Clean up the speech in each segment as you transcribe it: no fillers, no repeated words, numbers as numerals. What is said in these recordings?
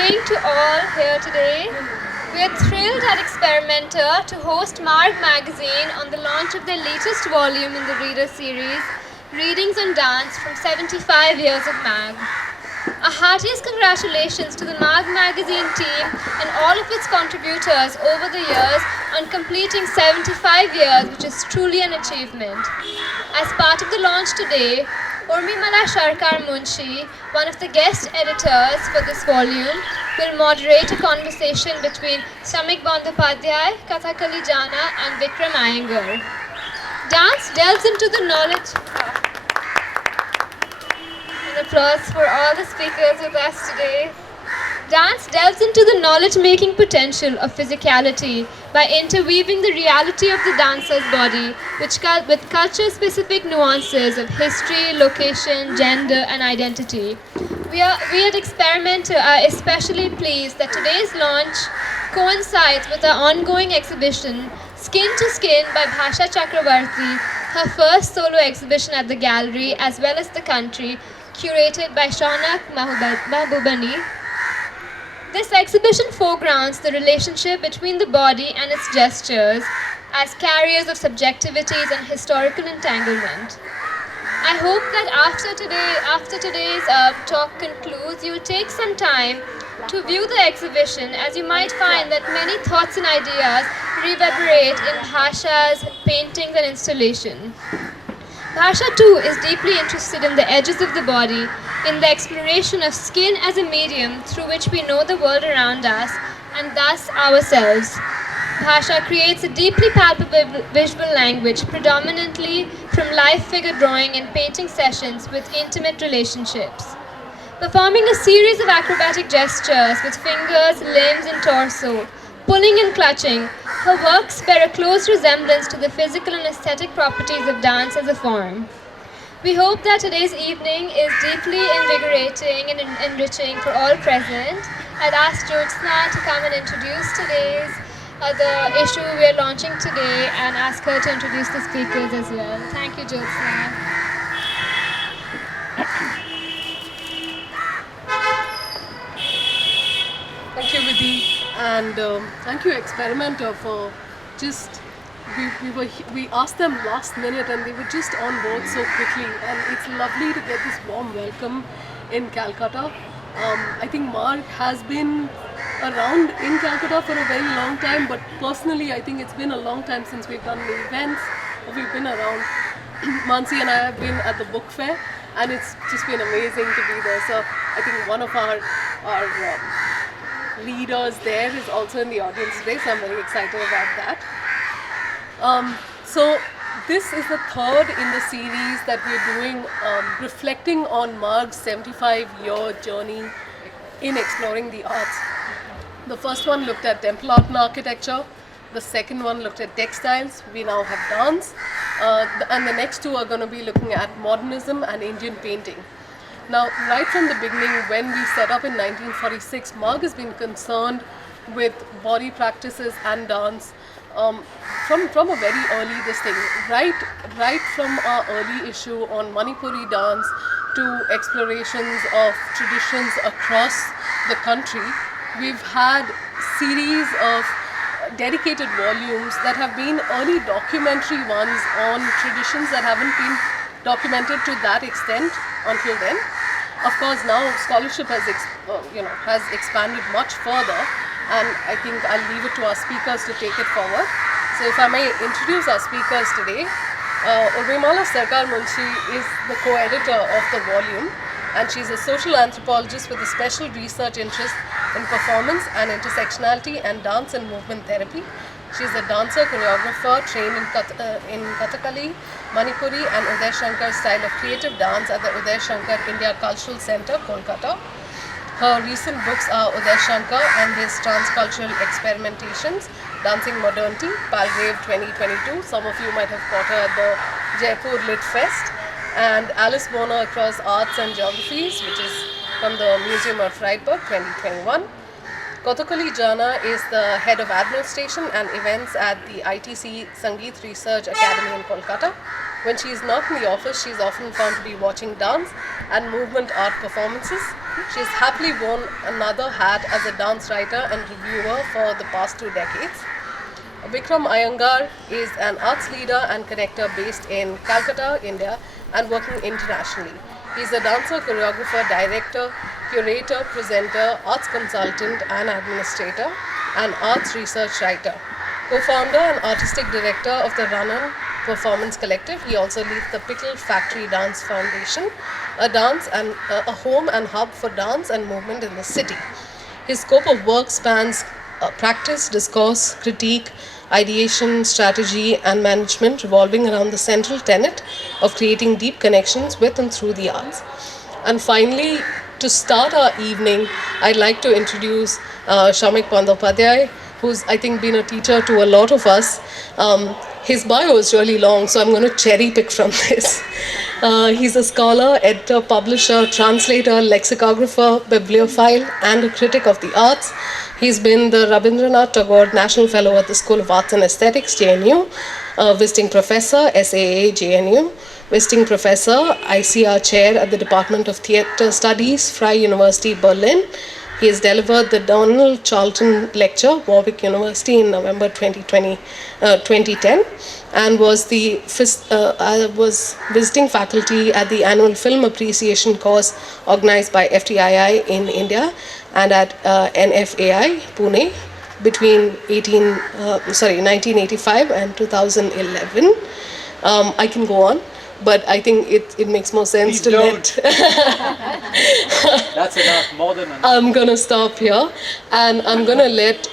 morning to all here today. We are thrilled at Experimenter to host Marg magazine on the launch of their latest volume in the Reader series, Readings on Dance from 75 Years of Mag. A heartiest congratulations to the Marg magazine team and all of its contributors over the years on completing 75 years, which is truly an achievement. As part of the launch today, Urmimala Sarkar, one of the guest editors for this volume, will moderate a conversation between Samik Bandyopadhyay, Kathakali Jana, and Vikram Iyengar. Dance delves into the knowledge. An applause for all the speakers with us today. Dance delves into the knowledge-making potential of physicality by interweaving the reality of the dancer's body with culture-specific nuances of history, location, gender, and identity. We at Experimenter are especially pleased that today's launch coincides with our ongoing exhibition, Skin to Skin by Bhasha Chakravarti, her first solo exhibition at the gallery as well as the country, curated by Shaunak Mahbubani. This exhibition foregrounds the relationship between the body and its gestures as carriers of subjectivities and historical entanglement. I hope that after today's talk concludes, you will take some time to view the exhibition, as you might find that many thoughts and ideas reverberate in Bhasha's paintings and installation. Bhasha too is deeply interested in the edges of the body, in the exploration of skin as a medium through which we know the world around us and thus ourselves. Bhasha creates a deeply palpable visual language predominantly from live figure drawing and painting sessions with intimate relationships. Performing a series of acrobatic gestures with fingers, limbs, and torso, pulling and clutching, her works bear a close resemblance to the physical and aesthetic properties of dance as a form. We hope that today's evening is deeply invigorating and enriching for all present. I'd ask Jyotsna to come and introduce today's the issue we are launching today and ask her to introduce the speakers as well. Thank you, Jyotsna. Thank you, Vidhi, and thank you, Experimenter, for just we asked them last minute and they were just on board so quickly, and it's lovely to get this warm welcome in Calcutta. I think Marg has been around in Calcutta for a very long time, but personally I think it's been a long time since we've done the events or we've been around. Mansi and I have been at the book fair and it's just been amazing to be there. So I think one of our leaders there is also in the audience today, so I'm very excited about that. So this is the third in the series that we're doing, reflecting on Marg's 75-year journey in exploring the arts. The first one looked at temple art and architecture. The second one looked at textiles. We now have dance. And the next two are going to be looking at modernism and Indian painting. Now, right from the beginning, when we set up in 1946, Marg has been concerned with body practices and dance from a very early right from our early issue on Manipuri dance to explorations of traditions across the country. We've had series of dedicated volumes that have been early documentary ones on traditions that haven't been documented to that extent until then. Of course, now scholarship has expanded much further, and I think I'll leave it to our speakers to take it forward. So if I may introduce our speakers today, Urmimala Sarkar is the co-editor of the volume, and she's a social anthropologist with a special research interest in performance and intersectionality and dance and movement therapy. She's a dancer, choreographer, trained in Kathakali, Manipuri and Uday Shankar style of creative dance at the Uday Shankar India Cultural Centre, Kolkata. Her recent books are Uday Shankar and his transcultural experimentations, Dancing Modernity, Palgrave 2022. Some of you might have caught her at the Jaipur Lit Fest. And Alice Boner Across Arts and Geographies, which is from the Museum of Freiburg 2021. Kathakali Jana is the head of administration and events at the ITC Sangeet Research Academy in Kolkata. When she is not in the office, she is often found to be watching dance and movement art performances. She has happily worn another hat as a dance writer and reviewer for the past 2 decades. Vikram Iyengar is an arts leader and connector based in Calcutta, India, and working internationally. He is a dancer, choreographer, director, curator, presenter, arts consultant, and administrator, and arts research writer. Co-founder and artistic director of the Runner Performance Collective, he also leads the Pickle Factory Dance Foundation, a home and hub for dance and movement in the city. His scope of work spans practice, discourse, critique, ideation, strategy, and management, revolving around the central tenet of creating deep connections with and through the arts. And finally, to start our evening, I'd like to introduce Samik Bandyopadhyay, who's, I think, been a teacher to a lot of us. His bio is really long, so I'm going to cherry pick from this. He's a scholar, editor, publisher, translator, lexicographer, bibliophile, and a critic of the arts. He's been the Rabindranath Tagore National Fellow at the School of Arts and Aesthetics, JNU, visiting professor, SAA, JNU, visiting professor, ICR chair at the Department of Theatre Studies, Freie University, Berlin. He has delivered the Donald Charlton Lecture, Warwick University, in November 2010, and was was visiting faculty at the annual Film Appreciation course organized by FTII in India and at NFAI, Pune, between 1985 and 2011. I can go on, but I think it makes more sense Please to don't. let... That's enough, more than enough. I'm going to stop here, and I'm going to let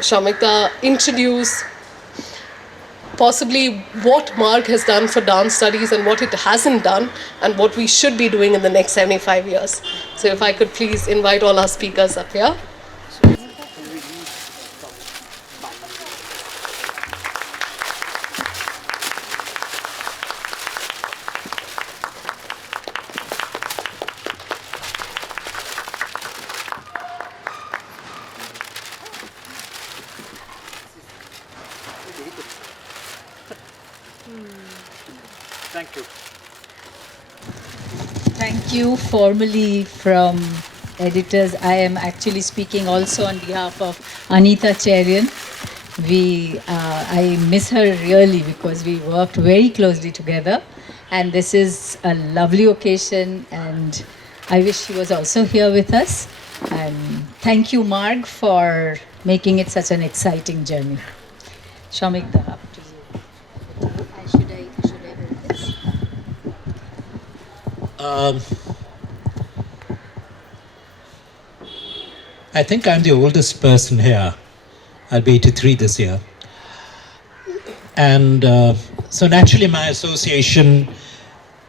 Shamikta introduce possibly what Marg has done for dance studies and what it hasn't done and what we should be doing in the next 75 years. So if I could please invite all our speakers up here. Thank you. Thank you formally from editors. I am actually speaking also on behalf of Anita Cherian. I miss her really because we worked very closely together, and this is a lovely occasion, and I wish she was also here with us. And thank you, Marg, for making it such an exciting journey. Shamikta, up to you. Should I hold this? I think I'm the oldest person here. I'll be 83 this year. And so naturally my association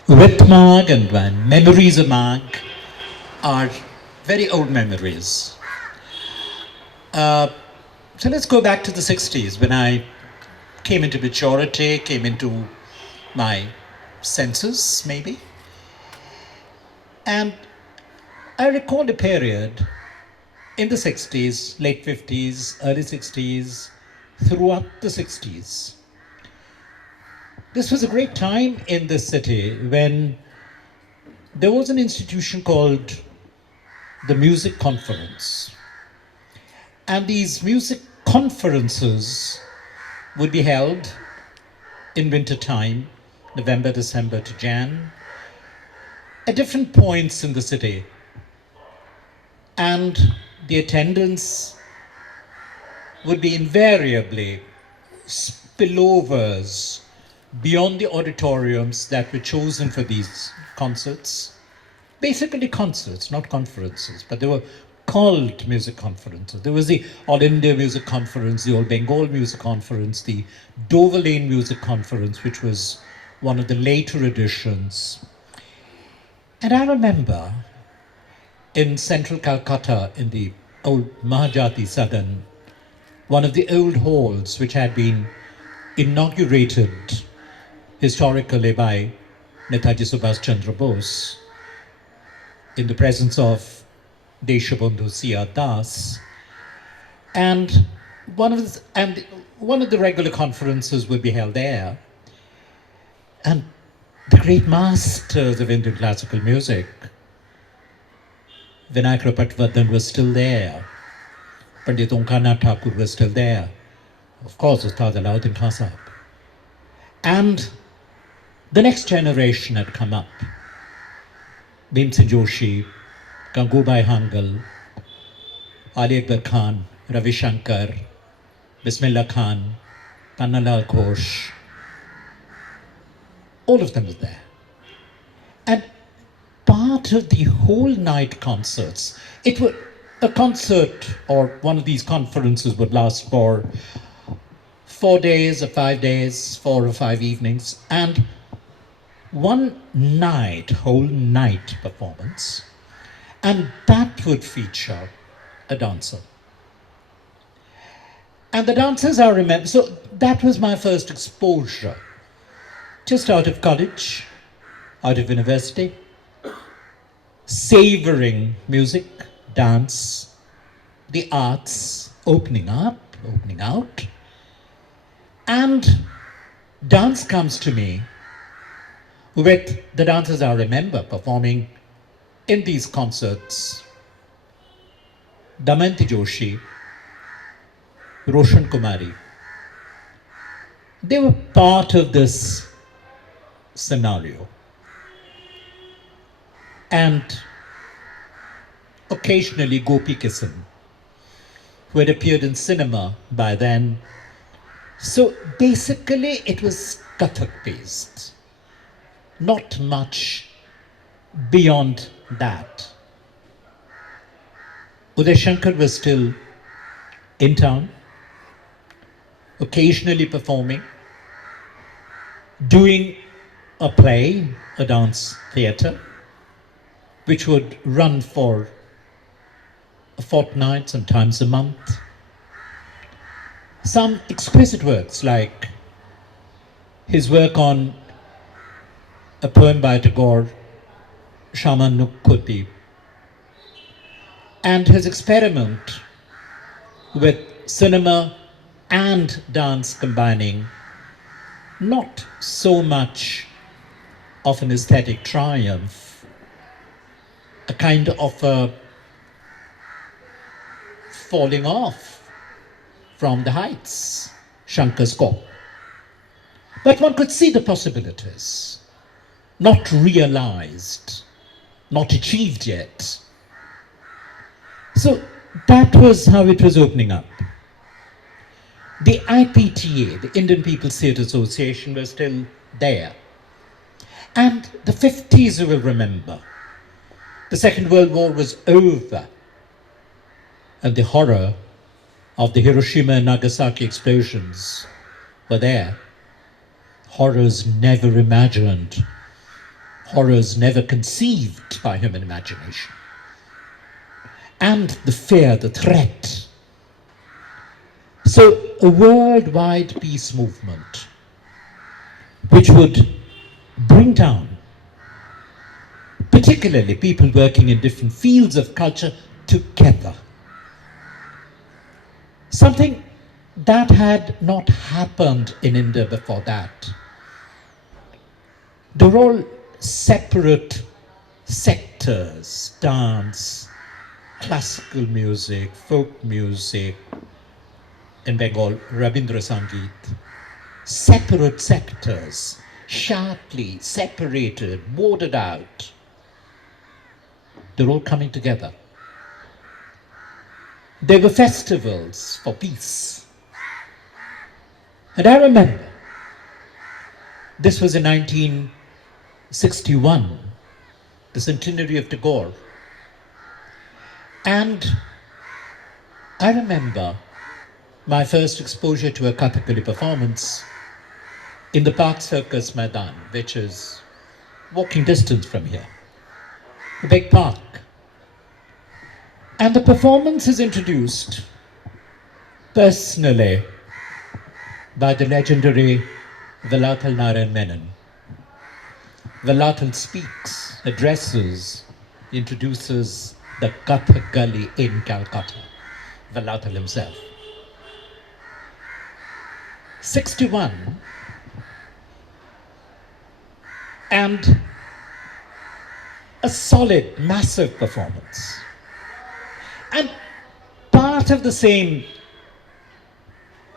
with Marg and my memories of Marg are very old memories. So let's go back to the 60s when I came into maturity, came into my senses maybe. And I recall a period in the 60s, late 50s, early 60s, throughout the 60s. This was a great time in this city when there was an institution called the Music Conference. And these music conferences would be held in winter time, November, December to Jan, at different points in the city. And the attendance would be invariably spillovers beyond the auditoriums that were chosen for these concerts. Basically concerts, not conferences, but they were called music conferences. There was the All India Music Conference, the All Bengal Music Conference, the Dover Lane Music Conference, which was one of the later editions. And I remember in central Calcutta, in the old Mahajati Sadan, one of the old halls which had been inaugurated historically by Netaji Subhash Chandra Bose, in the presence of Deshabandhu C.R. Das, and one of the regular conferences would be held there. And the great masters of Indian classical music Vinayak Patwardhan was still there. Pandit Omkarnath Thakur was still there. Of course, Ustad Alauddin Khan Sahab. And the next generation had come up. Bhimsen Joshi, Gangubai Hangal, Ali Akbar Khan, Ravi Shankar, Bismillah Khan, Pannalal Ghosh. All of them were there. And part of the whole night concerts, it would, a concert or one of these conferences would last for 4 days or 5 days, 4 or 5 evenings, and one night, whole night performance, and that would feature a dancer. And the dancers I remember, so that was my first exposure. Just out of college, out of university, savoring music, dance, the arts, opening up, opening out. And dance comes to me with the dancers I remember performing in these concerts. Damayanti Joshi, Roshan Kumari. They were part of this scenario. And occasionally Gopi Kissan, who had appeared in cinema by then. So basically it was Kathak based, not much beyond that. Uday Shankar was still in town, occasionally performing, doing a play, a dance theatre, which would run for a fortnight, sometimes a month. Some exquisite works like his work on a poem by Tagore, Shaman Nukkoti, and his experiment with cinema and dance combining, not so much of an aesthetic triumph, a kind of a falling off from the heights, Shankar's call. But one could see the possibilities, not realized, not achieved yet. So that was how it was opening up. The IPTA, the Indian People's Theatre Association, was still there. And the 50s, you will remember, the Second World War was over, and the horror of the Hiroshima and Nagasaki explosions were there. Horrors never imagined, horrors never conceived by human imagination. And the fear, the threat. So a worldwide peace movement which would bring down particularly people working in different fields of culture together. Something that had not happened in India before that. They were all separate sectors, dance, classical music, folk music, in Bengal, Rabindra Sangeet, separate sectors, sharply separated, bordered out. They're all coming together. There were festivals for peace. And I remember, this was in 1961, the centenary of Tagore. And I remember my first exposure to a Kathakali performance in the Park Circus Maidan, which is walking distance from here, a big park. And the performance is introduced personally by the legendary Vilathal Narayan Menon. Vilathal speaks, addresses, introduces the Kathakali in Calcutta, Vilathal himself. 61, and a solid, massive performance. And part of the same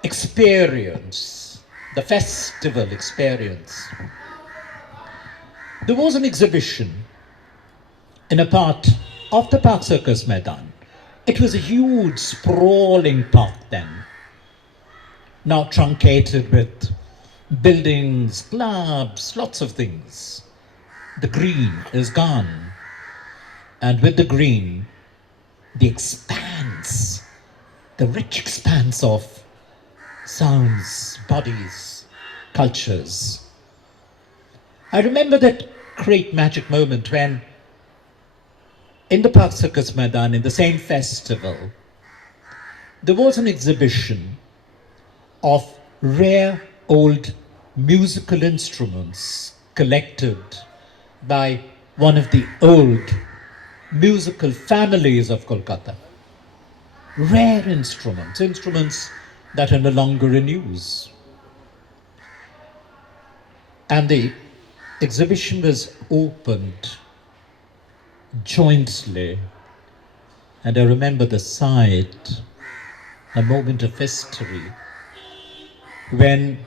experience, the festival experience, there was an exhibition in a part of the Park Circus Maidan. It was a huge, sprawling park then, now truncated with buildings, clubs, lots of things. The green is gone. And with the green, the expanse, the rich expanse of sounds, bodies, cultures. I remember that great magic moment when, in the Park Circus Maidan, in the same festival, there was an exhibition of rare old musical instruments collected by one of the old musical families of Kolkata. Rare instruments, instruments that are no longer in use. And the exhibition was opened jointly, and I remember the sight, a moment of history, when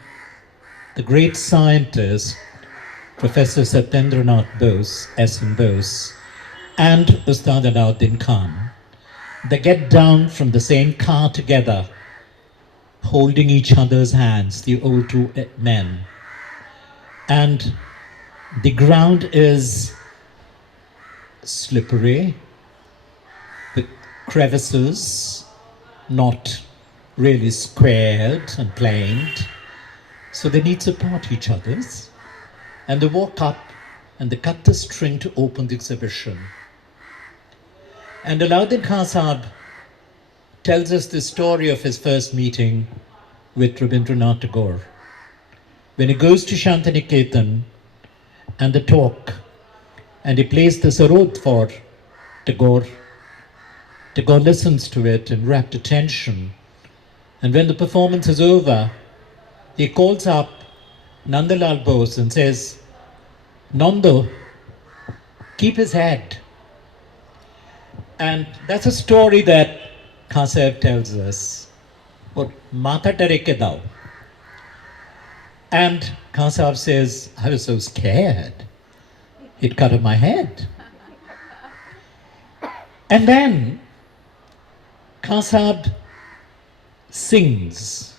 the great scientist, Professor Satyendranath Bose, S.N. Bose, and Ustad Alauddin Khan, they get down from the same car together, holding each other's hands, the old two men. And the ground is slippery, with crevices, not really squared and planed. So they need to support each other's. And they walk up and they cut the string to open the exhibition. And Alauddin Khan Sahab tells us the story of his first meeting with Rabindranath Tagore. When he goes to Shantiniketan and they talk, and he plays the sarod for Tagore, Tagore listens to it in rapt attention. And when the performance is over, he calls up Nandalal Bose and says, Nando, keep his head. And that's a story that Khan Sahib tells us. But Mata Tareke Dao. And Khan Sahib says, I was so scared. It cut off my head. And then Khan Sahib sings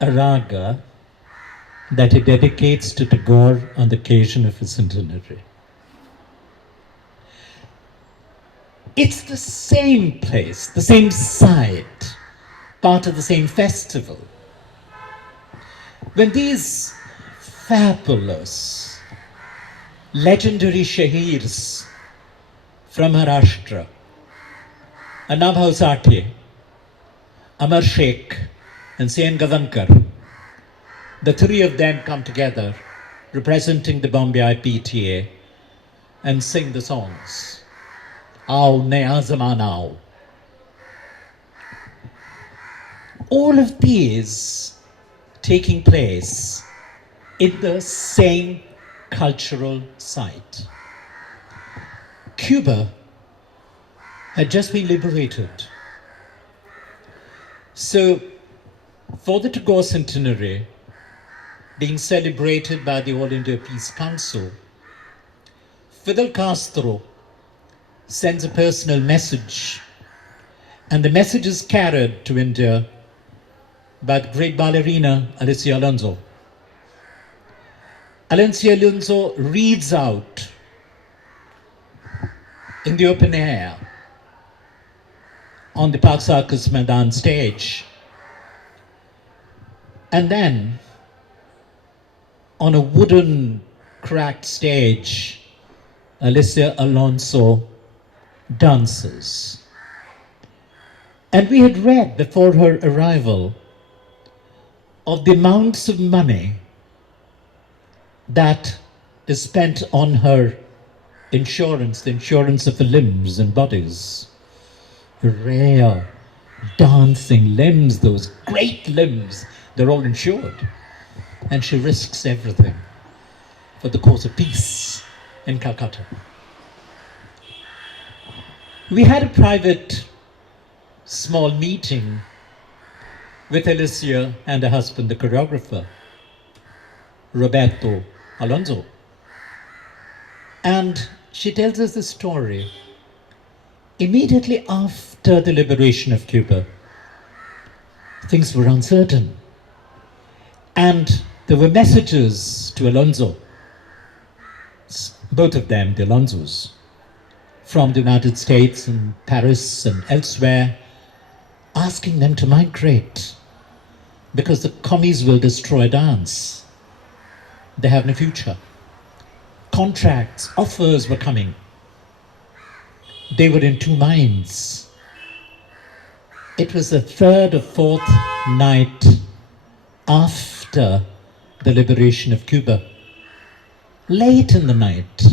a raga that he dedicates to Tagore on the occasion of his centenary. It's the same place, the same site, part of the same festival. When these fabulous, legendary shahirs from Maharashtra, Anabhav Satye, Amar Sheikh, and Sen Gavankar, the three of them come together, representing the Bombay IPTA, and sing the songs. Aao Naya Zamana Aao. All of these taking place in the same cultural site. Cuba had just been liberated. So, for the Tagore centenary being celebrated by the All India Peace Council, Fidel Castro sends a personal message, and the message is carried to India by the great ballerina Alicia Alonso. Alicia Alonso reads out in the open air on the Park Circus Maidan stage. And then, on a wooden cracked stage, Alicia Alonso dances. And we had read before her arrival of the amounts of money that is spent on her insurance, the insurance of her limbs and bodies. Rare, dancing limbs, those great limbs, they're all insured. And she risks everything for the cause of peace in Calcutta. We had a private small meeting with Alicia and her husband, the choreographer, Roberto Alonso. And she tells us the story. Immediately after the liberation of Cuba, things were uncertain. And there were messages to Alonso, both of them, the Alonsos, from the United States and Paris and elsewhere, asking them to migrate because the commies will destroy dance. They have no future. Contracts, offers were coming. They were in two minds. It was the third or fourth night after the liberation of Cuba. Late in the night,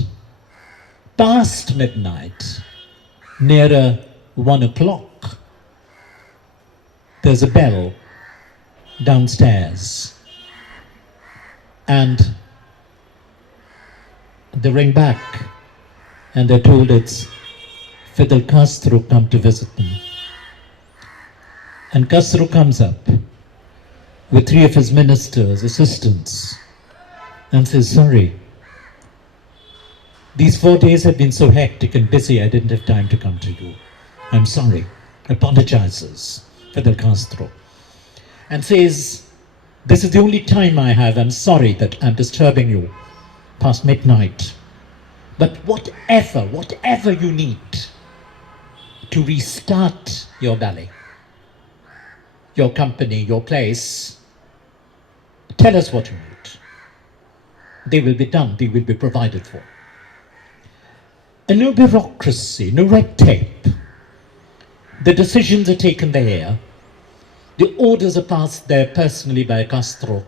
past midnight, nearer 1 o'clock, there's a bell downstairs. And they ring back and they're told it's Fidel Castro come to visit them. And Castro comes up with 3 of his ministers, assistants, and says, sorry, these 4 days have been so hectic and busy, I didn't have time to come to you. I'm sorry. Apologizes Fidel Castro. And says, this is the only time I have. I'm sorry that I'm disturbing you past midnight. But whatever you need to restart your ballet, your company, your place, tell us what you need. They will be done. They will be provided for. And no bureaucracy, no red tape. The decisions are taken there. The orders are passed there personally by Castro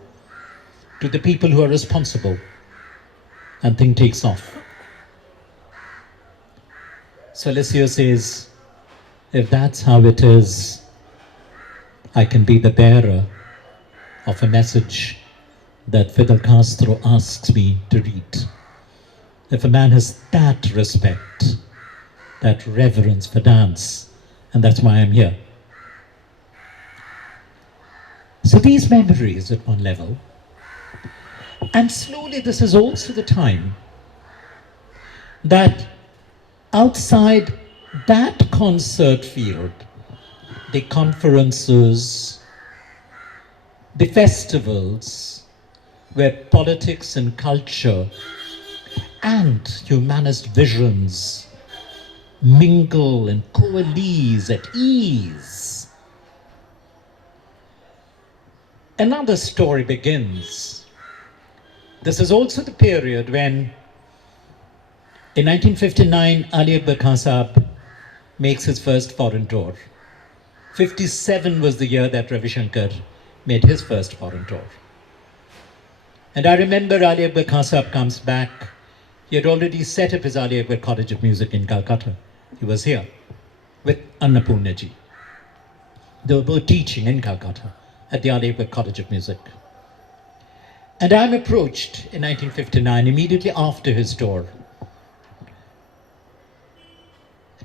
to the people who are responsible. And thing takes off. So Alicia says, if that's how it is, I can be the bearer of a message that Fidel Castro asks me to read. If a man has that respect, that reverence for dance, and that's why I'm here. So these memories at one level, and slowly this is also the time that outside that concert field, the conferences, the festivals, where politics and culture and humanist visions mingle and coalesce at ease. Another story begins. This is also the period when, in 1959, Ali Akbar Khan Sahab makes his first foreign tour. 57 was the year that Ravi Shankar made his first foreign tour. And I remember Ali Akbar Khan Sahab comes back. He had already set up his Ali Akbar College of Music in Calcutta. He was here with Annapurna ji. They were both teaching in Calcutta at the Ali Akbar College of Music. And I'm approached in 1959, immediately after his tour,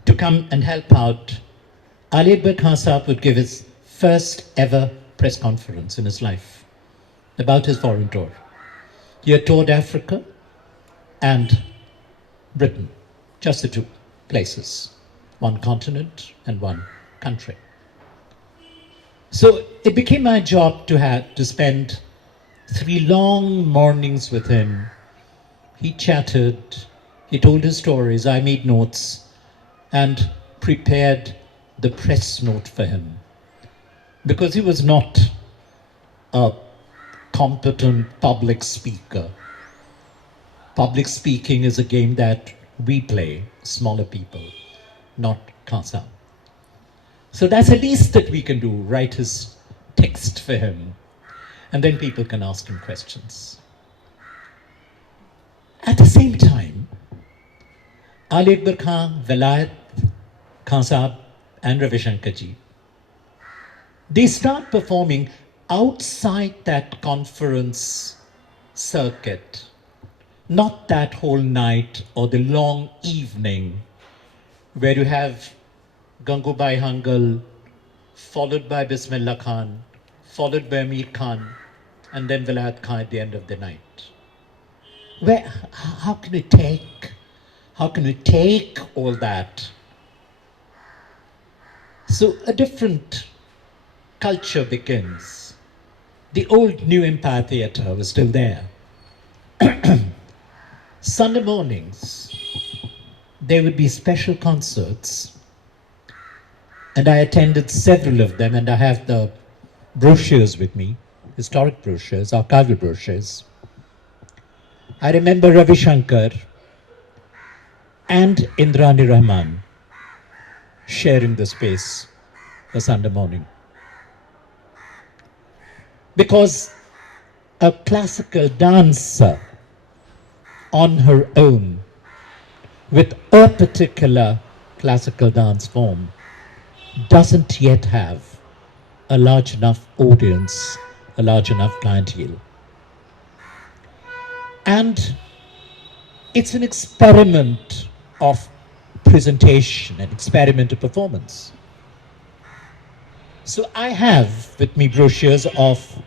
to come and help out. Ali Akbar Khan Sahab would give his first ever press conference in his life about his foreign tour. He had toured Africa and Britain, just the 2 places, 1 continent and 1 country. So it became my job to spend 3 long mornings with him. He chatted, he told his stories, I made notes and prepared the press note for him. Because he was not a competent public speaker. Public speaking is a game that we play, smaller people, not Khan. So that's the least that we can do, write his text for him, and then people can ask him questions. At the same time, Ali Akbar Khan, Velayat Khan Sahab, and Ravi Shankar ji, they start performing outside that conference circuit, not that whole night or the long evening, where you have Gangubai Hangal, followed by Bismillah Khan, followed by Amir Khan, and then Vilayat Khan at the end of the night. How can we take all that? So a different culture begins. The old New Empire Theatre was still there. Sunday mornings, there would be special concerts, and I attended several of them, and I have the brochures with me, historic brochures, archival brochures. I remember Ravi Shankar and Indrani Rahman sharing the space for Sunday morning. Because a classical dancer on her own with a particular classical dance form doesn't yet have a large enough audience, a large enough clientele. And it's an experiment of presentation, an experiment of performance. So I have with me brochures of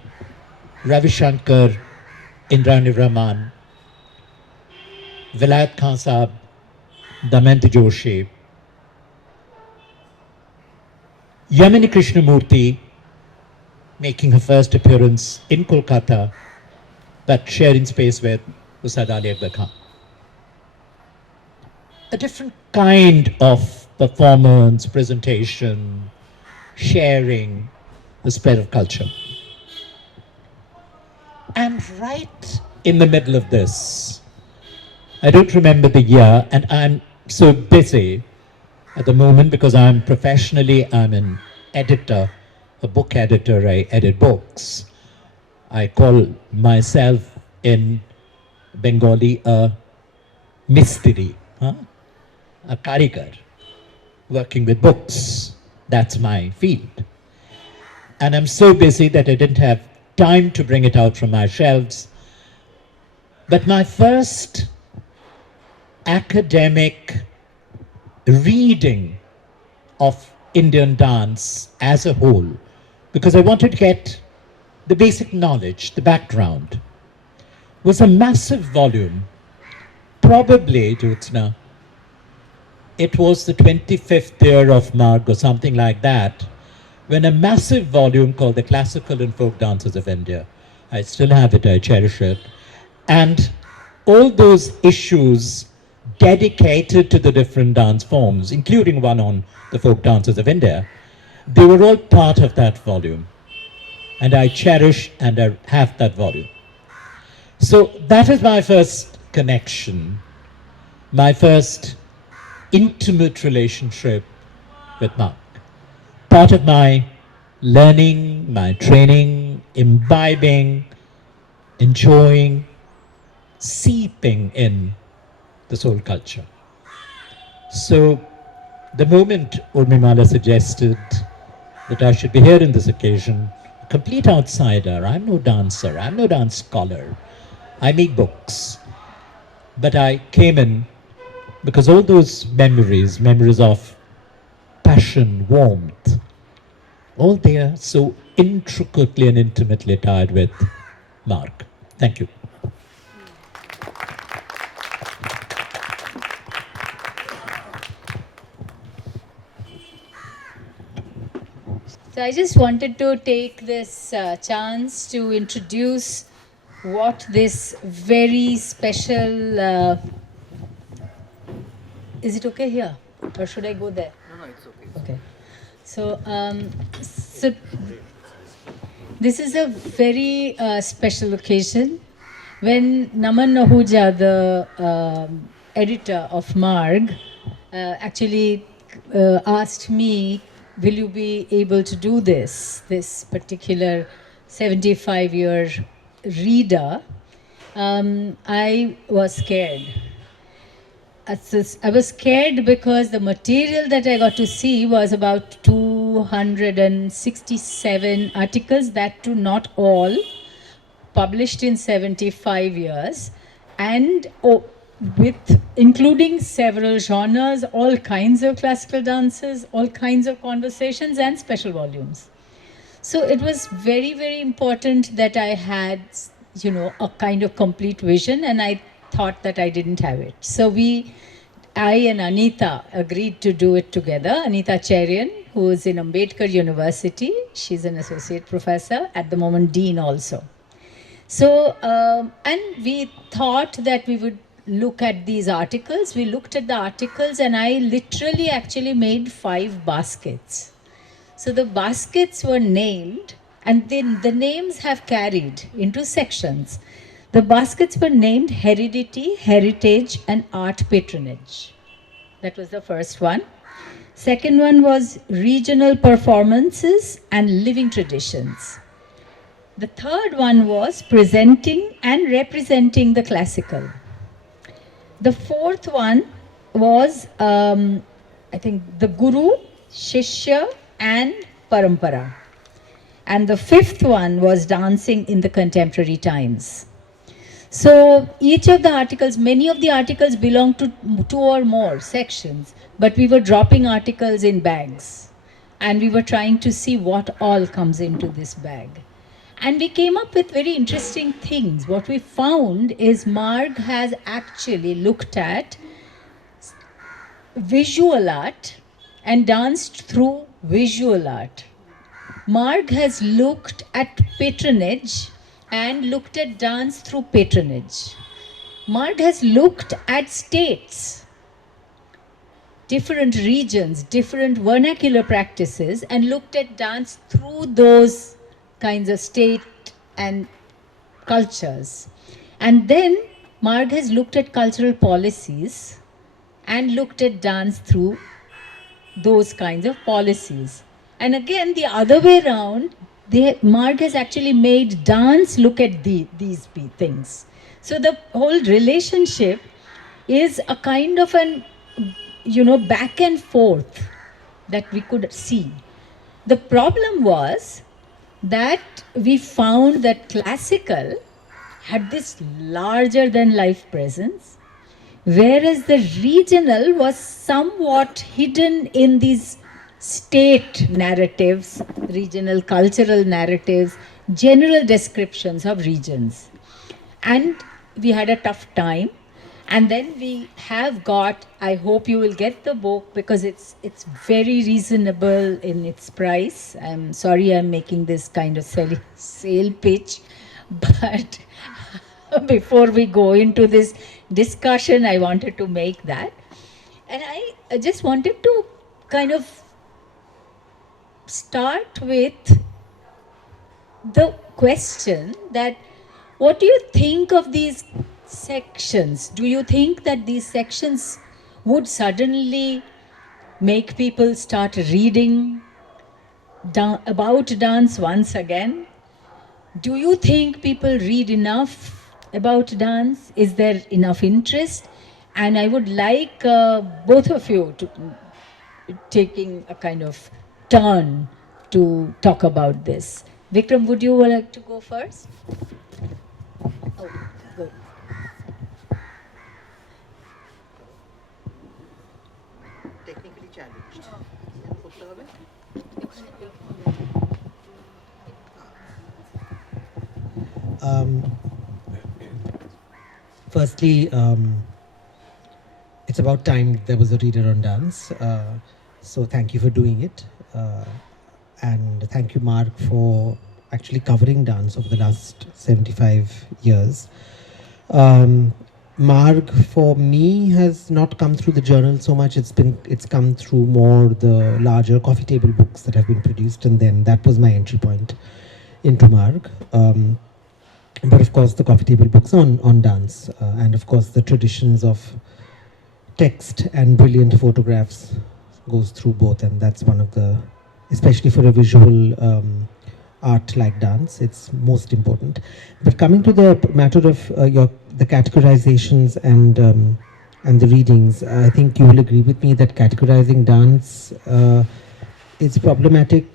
Ravi Shankar, Indrani Rahman, Vilayat Khan Sahab, Damayanti Joshi, Yamini Krishnamurti making her first appearance in Kolkata, but sharing space with Ustad Ali Akbar Khan. A different kind of performance, presentation, sharing, the spread of culture. And right in the middle of this, I don't remember the year, and I'm so busy at the moment because I'm an editor, a book editor, I edit books. I call myself in Bengali a mistri, a karigar, working with books. That's my field. And I'm so busy that I didn't have time to bring it out from my shelves. But my first academic reading of Indian dance as a whole, because I wanted to get the basic knowledge, the background, was a massive volume, probably, Jyotsna, it was the 25th year of Marg or something like that, when a massive volume called The Classical and Folk Dances of India, I still have it, I cherish it, and all those issues dedicated to the different dance forms, including one on the folk dances of India, they were all part of that volume. And I cherish and I have that volume. So that is my first connection, my first intimate relationship with Marg. Part of my learning, my training, imbibing, enjoying, seeping in the soul culture. So the moment Urmimala suggested that I should be here in this occasion, a complete outsider, I'm no dancer, I'm no dance scholar, I make books. But I came in because all those memories of passion, warmth, all they are so intricately and intimately tied with Marg. Thank you. So I just wanted to take this chance to introduce what this very special... is it okay here? Or should I go there? No, it's okay. Okay. So, this is a very special occasion when Naman Ahuja, the editor of Marg, actually asked me, will you be able to do this particular 75-year reader? I was scared. I was scared because the material that I got to see was about 267 articles, that too not all, published in 75 years, and with including several genres, all kinds of classical dances, all kinds of conversations, and special volumes. So it was very, very important that I had, a kind of complete vision, and I thought that I didn't have it. So I and Anita agreed to do it together. Anita Cherian, who is in Ambedkar University, she's an associate professor, at the moment dean also. So, and we thought that we would look at these articles. We looked at the articles, and I literally actually made 5 baskets. So the baskets were named, and then the names have carried into sections. The baskets were named Heredity, Heritage, and Art Patronage. That was the first one. Second one was Regional Performances and Living Traditions. The third one was Presenting and Representing the Classical. The fourth one was, I think, the Guru, Shishya, and Parampara. And the fifth one was Dancing in the Contemporary Times. So each of the articles, many of the articles belong to 2 or more sections, but we were dropping articles in bags, and we were trying to see what all comes into this bag. And we came up with very interesting things. What we found is Marg has actually looked at visual art and danced through visual art. Marg has looked at patronage and looked at dance through patronage. Marg has looked at states, different regions, different vernacular practices, and looked at dance through those kinds of state and cultures. And then Marg has looked at cultural policies and looked at dance through those kinds of policies. And again, the other way around, Marg has actually made dance look at these things. So the whole relationship is a kind of an, back and forth that we could see. The problem was that we found that classical had this larger than life presence, whereas the regional was somewhat hidden in these state narratives, regional cultural narratives, general descriptions of regions. And we had a tough time. And then we have got, I hope you will get the book because it's very reasonable in its price. I'm sorry I'm making this kind of sale pitch, but before we go into this discussion, I wanted to make that. And I just wanted to kind of start with the question that what do you think of these sections? Do you think that these sections would suddenly make people start reading about dance once again? Do you think people read enough about dance? Is there enough interest? And I would like both of you to taking a kind of turn to talk about this. Vikram, would you like to go first? Oh, go. Technically challenged. Firstly, it's about time there was a reader on dance. So thank you for doing it. And thank you, Marg, for actually covering dance over the last 75 years. Marg, for me, has not come through the journal so much. It's come through more the larger coffee table books that have been produced, and then that was my entry point into Marg. But of course, the coffee table books on dance, and of course, the traditions of text and brilliant photographs goes through both, and that's one of the, especially for a visual art like dance, it's most important. But coming to the matter of the categorizations and the readings, I think you will agree with me that categorizing dance is problematic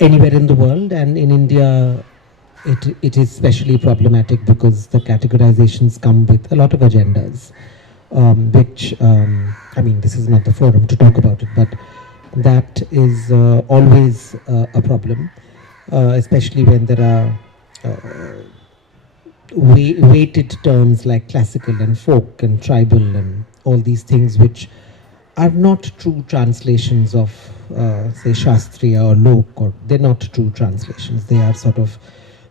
anywhere in the world, and in India it is especially problematic because the categorizations come with a lot of agendas, which, I mean, this is not the forum to talk about it, but that is always a problem, especially when there are weighted terms like classical and folk and tribal and all these things which are not true translations of, say, Shastriya or Lok, or they're not true translations. They are sort of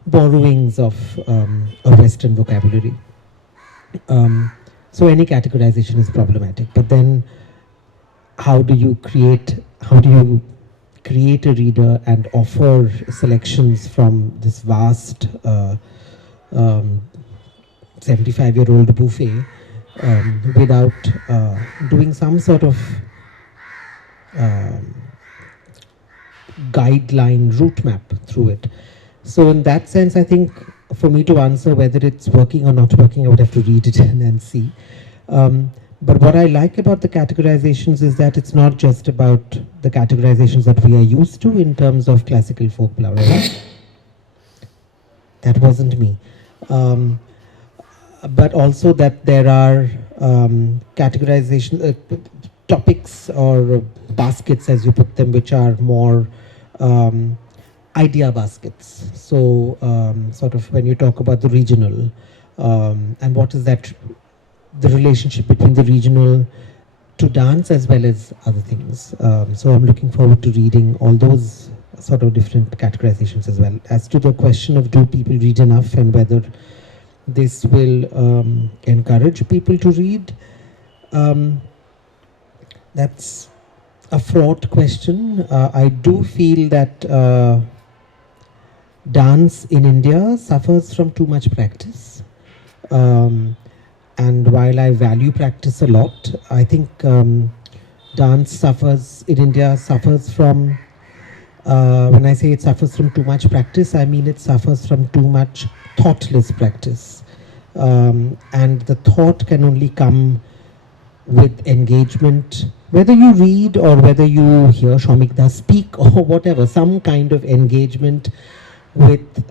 borrowings of a Western vocabulary. So any categorization is problematic. But then, how do you create a reader and offer selections from this vast 75-year-old buffet without doing some sort of guideline route map through it? So in that sense, I think for me to answer whether it's working or not working, I would have to read it and see. But what I like about the categorizations is that it's not just about the categorizations that we are used to in terms of classical folk, blah, blah, blah. That wasn't me. But also that there are categorization topics or baskets, as you put them, which are more idea baskets. So sort of when you talk about the regional and what is that, the relationship between the regional to dance as well as other things. So I'm looking forward to reading all those sort of different categorizations as well. As to the question of do people read enough and whether this will encourage people to read, that's a fraught question. I do feel that dance in India suffers from too much practice. And while I value practice a lot, I think dance in India suffers from, when I say it suffers from too much practice, I mean it suffers from too much thoughtless practice. And the thought can only come with engagement, whether you read or whether you hear Samik speak or whatever, some kind of engagement with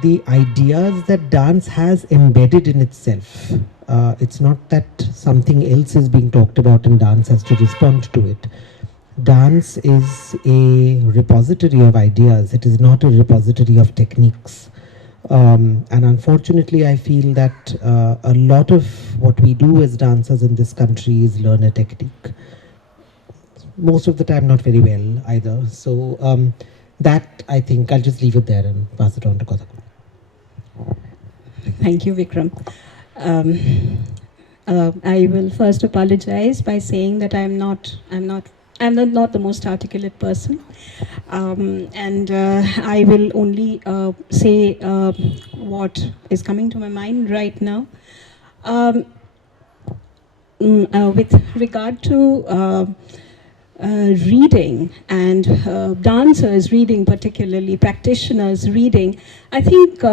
the ideas that dance has embedded in itself. It's not that something else is being talked about and dance has to respond to it. Dance is a repository of ideas. It is not a repository of techniques. And unfortunately, I feel that a lot of what we do as dancers in this country is learn a technique. Most of the time, not very well either. So that, I think, I'll just leave it there and pass it on to Kathakali. Thank you, Vikram. I will first apologize by saying that I'm not the most articulate person, and I will only say what is coming to my mind right now. With regard to reading and dancers reading, particularly practitioners reading, I think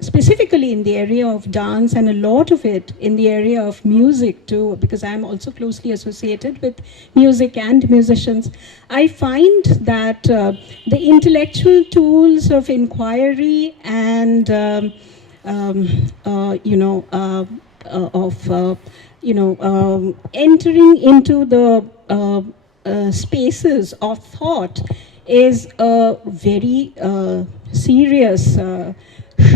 specifically in the area of dance and a lot of it in the area of music too, because I'm also closely associated with music and musicians, I find that the intellectual tools of inquiry and entering into the spaces of thought is a very serious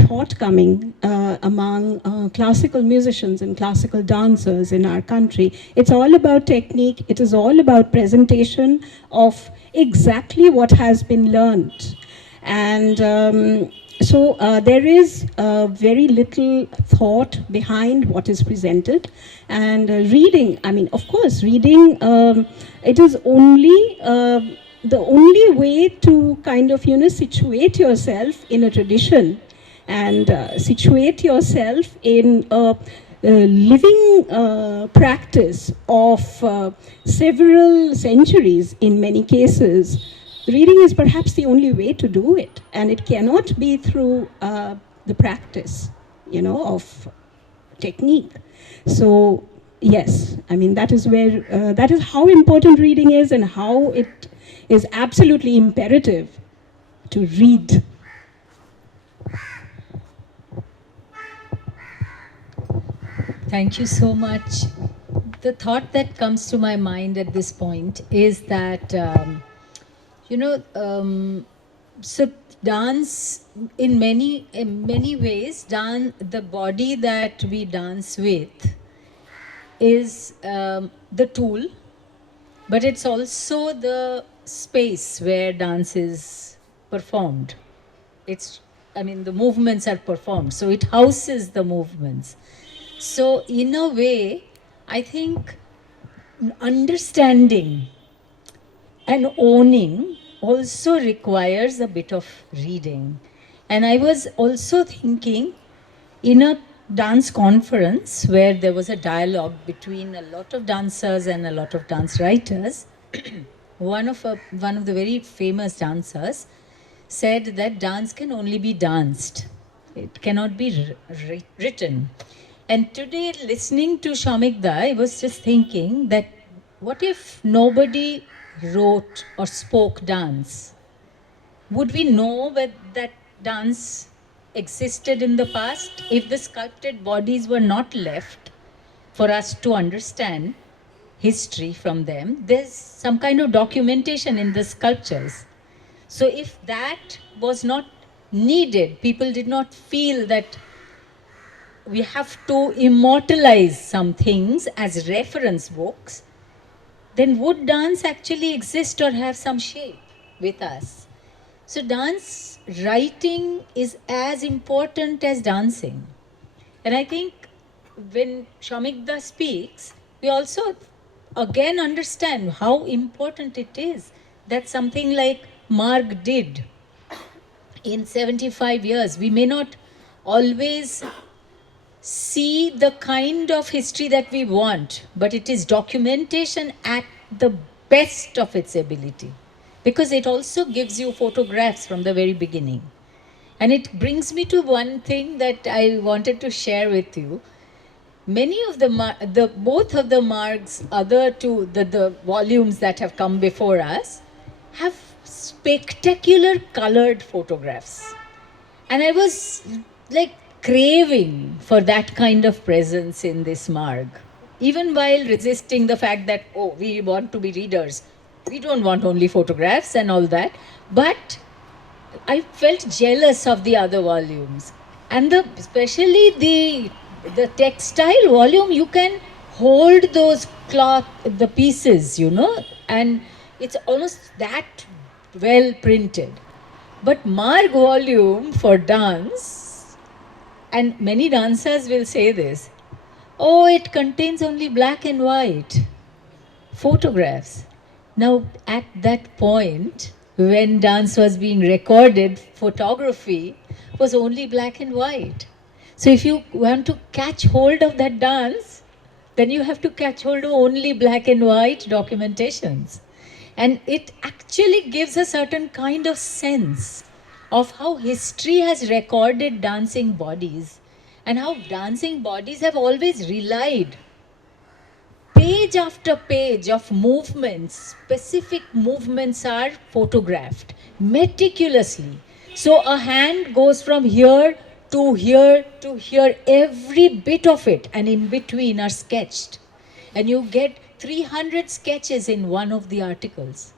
shortcoming among classical musicians and classical dancers in our country. It's all about technique. It is all about presentation of exactly what has been learned. And so there is very little thought behind what is presented. And reading, I mean, of course, reading, it is only the only way to kind of, situate yourself in a tradition and situate yourself in a living practice of several centuries in many cases. Reading is perhaps the only way to do it, and it cannot be through the practice, of technique. So yes, I mean, that is where, that is how important reading is and how it is absolutely imperative to read. Thank you so much. The thought that comes to my mind at this point is that, so dance in many ways, the body that we dance with is the tool, but it's also the space where dance is performed. The movements are performed, so it houses the movements. So in a way, I think understanding and owning also requires a bit of reading. And I was also thinking, in a dance conference where there was a dialogue between a lot of dancers and a lot of dance writers, one of the very famous dancers said that dance can only be danced. It cannot be written. And today, listening to Samik, I was just thinking that what if nobody wrote or spoke dance? Would we know that dance existed in the past if the sculpted bodies were not left for us to understand history from them? There's some kind of documentation in the sculptures. So if that was not needed, people did not feel that we have to immortalize some things as reference books, then would dance actually exist or have some shape with us? So dance writing is as important as dancing. And I think when Samik speaks, we also again understand how important it is that something like Marg did in 75 years. We may not always see the kind of history that we want, but it is documentation at the best of its ability, because it also gives you photographs from the very beginning. And it brings me to one thing that I wanted to share with you. Many of both of the Marg's other two, the volumes that have come before us, have spectacular colored photographs. And I was like craving for that kind of presence in this Marg, even while resisting the fact that, oh, we want to be readers. We don't want only photographs and all that. But I felt jealous of the other volumes. And especially the textile volume, you can hold those the pieces, and it's almost that well printed. But Marg volume for dance, and many dancers will say this, oh, it contains only black and white photographs. Now, at that point, when dance was being recorded, photography was only black and white. So if you want to catch hold of that dance, then you have to catch hold of only black and white documentations. And it actually gives a certain kind of sense of how history has recorded dancing bodies and how dancing bodies have always relied page after page of movements. Specific movements are photographed meticulously. So a hand goes from here to here to here, every bit of it, and in between are sketched. And you get 300 sketches in one of the articles.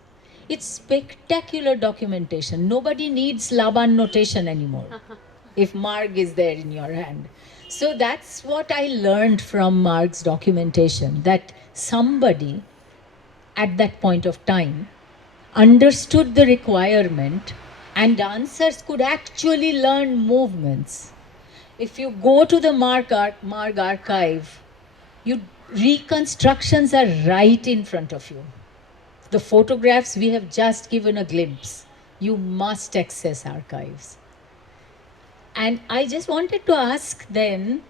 It's spectacular documentation. Nobody needs Laban notation anymore if Marg is there in your hand. So that's what I learned from Marg's documentation, that somebody at that point of time understood the requirement and dancers could actually learn movements. If you go to the Marg archive, reconstructions are right in front of you. The photographs we have just given a glimpse. You must access archives. And I just wanted to ask then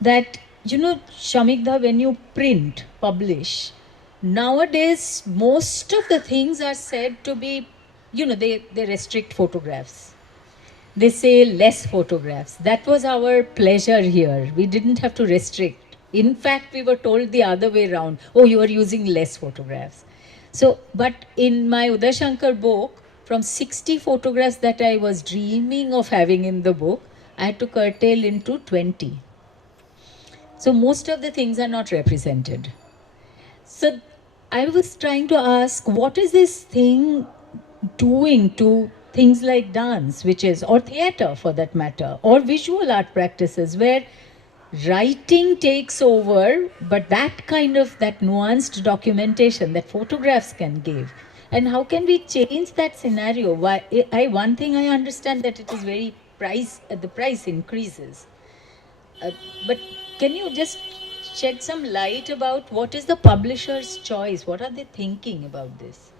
that, Samik, when you print, publish, nowadays most of the things are said to be, they restrict photographs. They say less photographs. That was our pleasure here. We didn't have to restrict. In fact, we were told the other way around. Oh, you are using less photographs. So, but in my Uday Shankar book, from 60 photographs that I was dreaming of having in the book, I had to curtail into 20. So most of the things are not represented. So I was trying to ask, what is this thing doing to things like dance, which is, or theater for that matter, or visual art practices, where writing takes over, but that kind of, that nuanced documentation that photographs can give. And how can we change that scenario? Why, one thing I understand that it is very the price increases. But can you just shed some light about what is the publisher's choice? What are they thinking about this?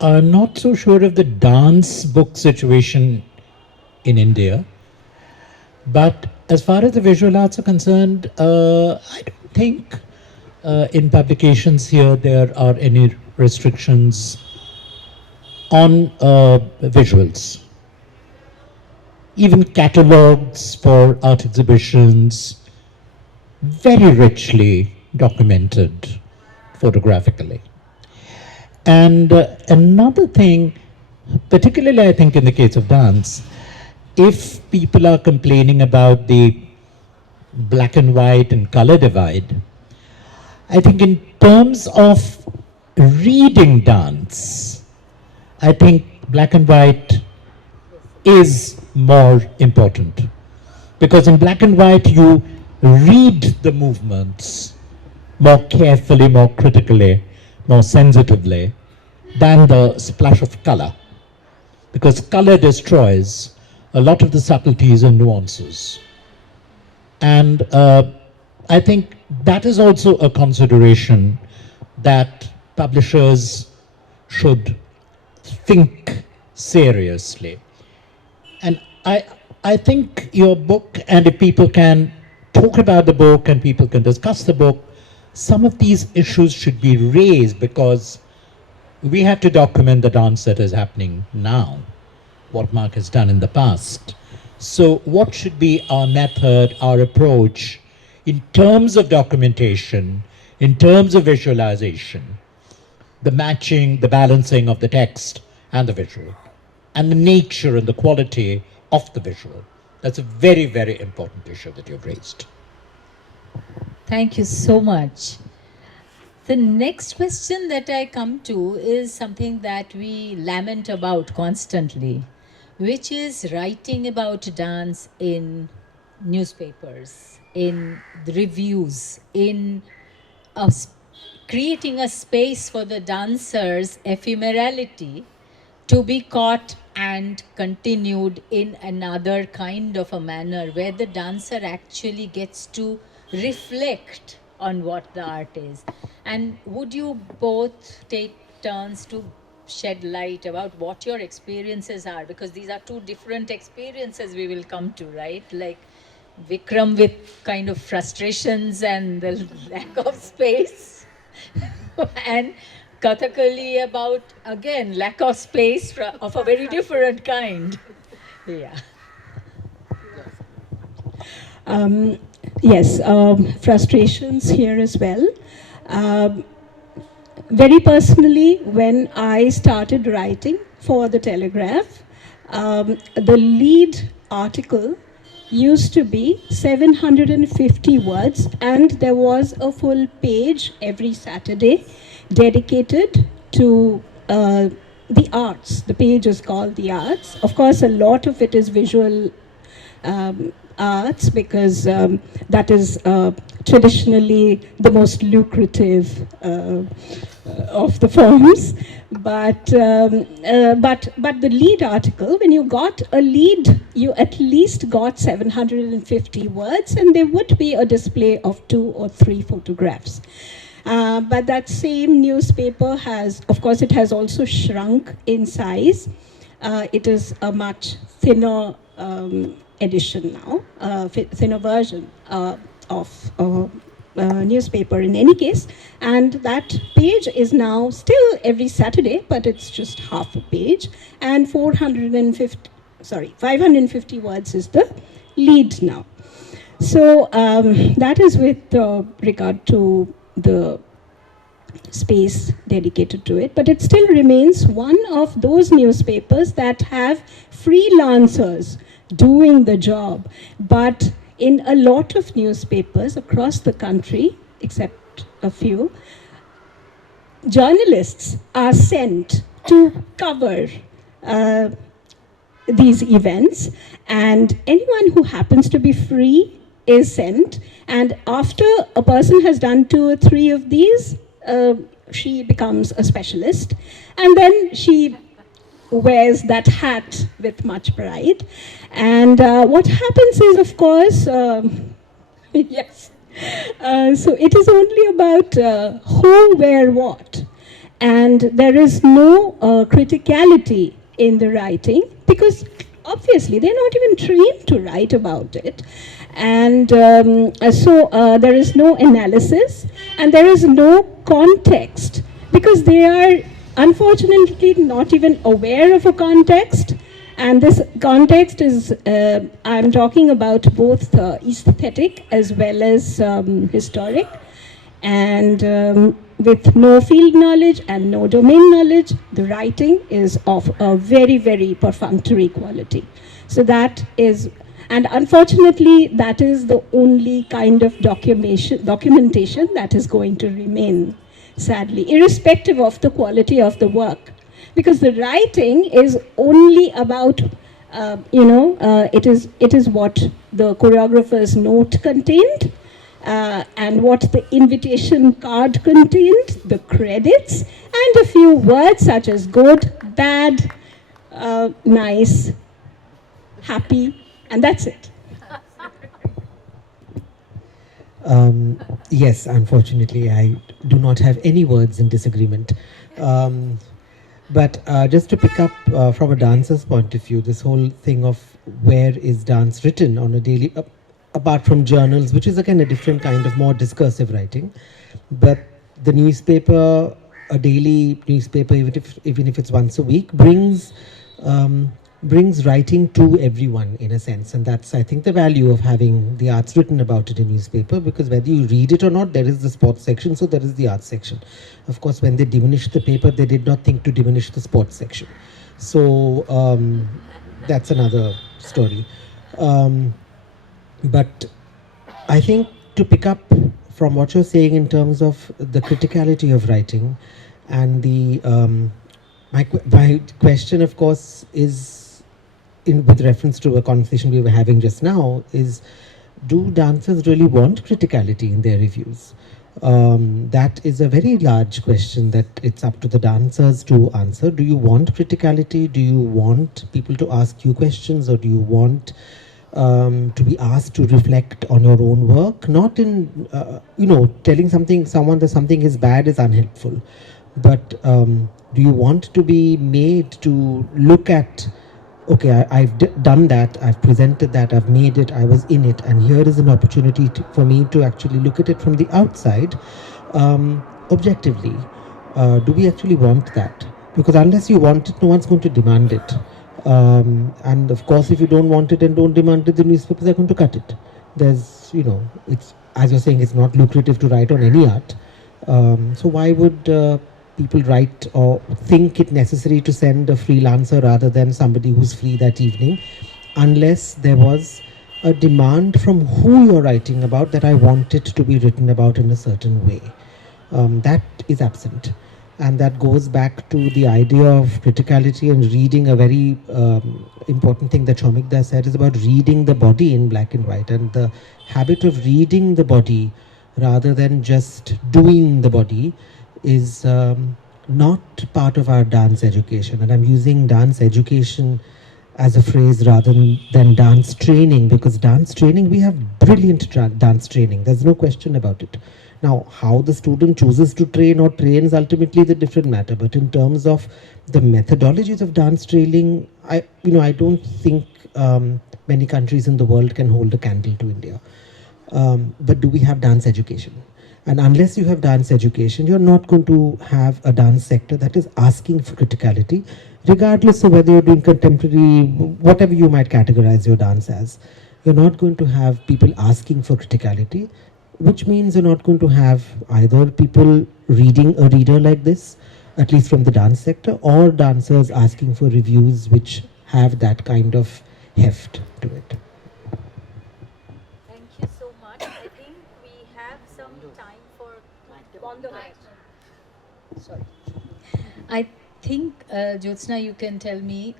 I'm not so sure of the dance book situation in India, but as far as the visual arts are concerned, I don't think in publications here there are any restrictions on visuals. Even catalogs for art exhibitions, very richly documented photographically. And another thing, particularly I think in the case of dance, if people are complaining about the black and white and color divide, I think in terms of reading dance, I think black and white is more important. Because in black and white, you read the movements more carefully, more critically, more sensitively than the splash of color. Because color destroys a lot of the subtleties and nuances. And I think that is also a consideration that publishers should think seriously. And I think your book, and if people can talk about the book and people can discuss the book, some of these issues should be raised, because we have to document the dance that is happening now, what Marg has done in the past. So what should be our method, our approach in terms of documentation, in terms of visualization, the matching, the balancing of the text and the visual, and the nature and the quality of the visual. That's a very, very important issue that you've raised. Thank you so much. The next question that I come to is something that we lament about constantly, which is writing about dance in newspapers, in the reviews, in creating a space for the dancer's ephemerality to be caught and continued in another kind of a manner, where the dancer actually gets to reflect on what the art is. And would you both take turns to shed light about what your experiences are? Because these are two different experiences we will come to, right? Like Vikram with kind of frustrations and the lack of space, and Kathakali about, again, lack of space of a very different kind. Yeah. Yes, frustrations here as well. Very personally, when I started writing for the Telegraph, the lead article used to be 750 words, and there was a full page every Saturday dedicated to the arts. The page is called The Arts. Of course, a lot of it is visual arts, because that is traditionally the most lucrative of the forms. But the lead article, when you got a lead, you at least got 750 words, and there would be a display of 2 or 3 photographs. But that same newspaper has, of course, it has also shrunk in size. It is a much thinner edition now, thinner version of newspaper in any case. And that page is now still every Saturday, but it's just half a page. And 550 words is the lead now. So that is with regard to the space dedicated to it, but it still remains one of those newspapers that have freelancers doing the job. But in a lot of newspapers across the country, except a few, journalists are sent to cover uh, these events, and anyone who happens to be free is sent. And after a person has done 2 or 3 of these, she becomes a specialist, and then she wears that hat with much pride. And what happens is, of course, yes. So it is only about who, where, what. And there is no criticality in the writing, because obviously they're not even trained to write about it. And so there is no analysis, and there is no context, because they are unfortunately not even aware of a context. And this context is, I'm talking about both aesthetic as well as historic. And with no field knowledge and no domain knowledge, the writing is of a very, very perfunctory quality. So that is, and unfortunately, that is the only kind of documentation that is going to remain, sadly, irrespective of the quality of the work. Because the writing is only about, it is what the choreographer's note contained, and what the invitation card contained, the credits, and a few words such as good, bad, nice, happy, and that's it. Yes, unfortunately, I do not have any words in disagreement. But just to pick up from a dancer's point of view, this whole thing of where is dance written on a daily, apart from journals, which is again a different kind of more discursive writing, but the newspaper, a daily newspaper, even if it's once a week, brings writing to everyone in a sense. And that's, I think, the value of having the arts written about it in newspaper, because whether you read it or not, there is the sports section, so there is the arts section. Of course, when they diminished the paper, they did not think to diminish the sports section. So that's another story. But I think to pick up from what you're saying in terms of the criticality of writing, and the my question, of course, is with reference to a conversation we were having just now, is do dancers really want criticality in their reviews? That is a very large question that it's up to the dancers to answer. Do you want criticality? Do you want people to ask you questions, or do you want to be asked to reflect on your own work? Not in, telling someone that something is bad is unhelpful, but do you want to be made to look at, okay, I've done that, I've presented that, I've made it, I was in it, and here is an opportunity for me to actually look at it from the outside, objectively. Do we actually want that? Because unless you want it, no one's going to demand it. And of course, if you don't want it and don't demand it, the newspapers are going to cut it. There's, it's, as you're saying, it's not lucrative to write on any art. So why would people write or think it necessary to send a freelancer rather than somebody who's free that evening, unless there was a demand from who you're writing about that I want it to be written about in a certain way. That is absent. And that goes back to the idea of criticality and reading. A very important thing that Samik said is about reading the body in black and white, and the habit of reading the body rather than just doing the body is not part of our dance education. And I'm using dance education as a phrase rather than dance training, because dance training, we have brilliant dance training. There's no question about it. Now, how the student chooses to train or train is ultimately the different matter. But in terms of the methodologies of dance training, I don't think many countries in the world can hold a candle to India. But do we have dance education? And unless you have dance education, you're not going to have a dance sector that is asking for criticality, regardless of whether you're doing contemporary, whatever you might categorize your dance as. You're not going to have people asking for criticality, which means you're not going to have either people reading a reader like this, at least from the dance sector, or dancers asking for reviews which have that kind of heft to it. Thank you so much. I think we have some time for Sorry. I think, Jyotsna, you can tell me,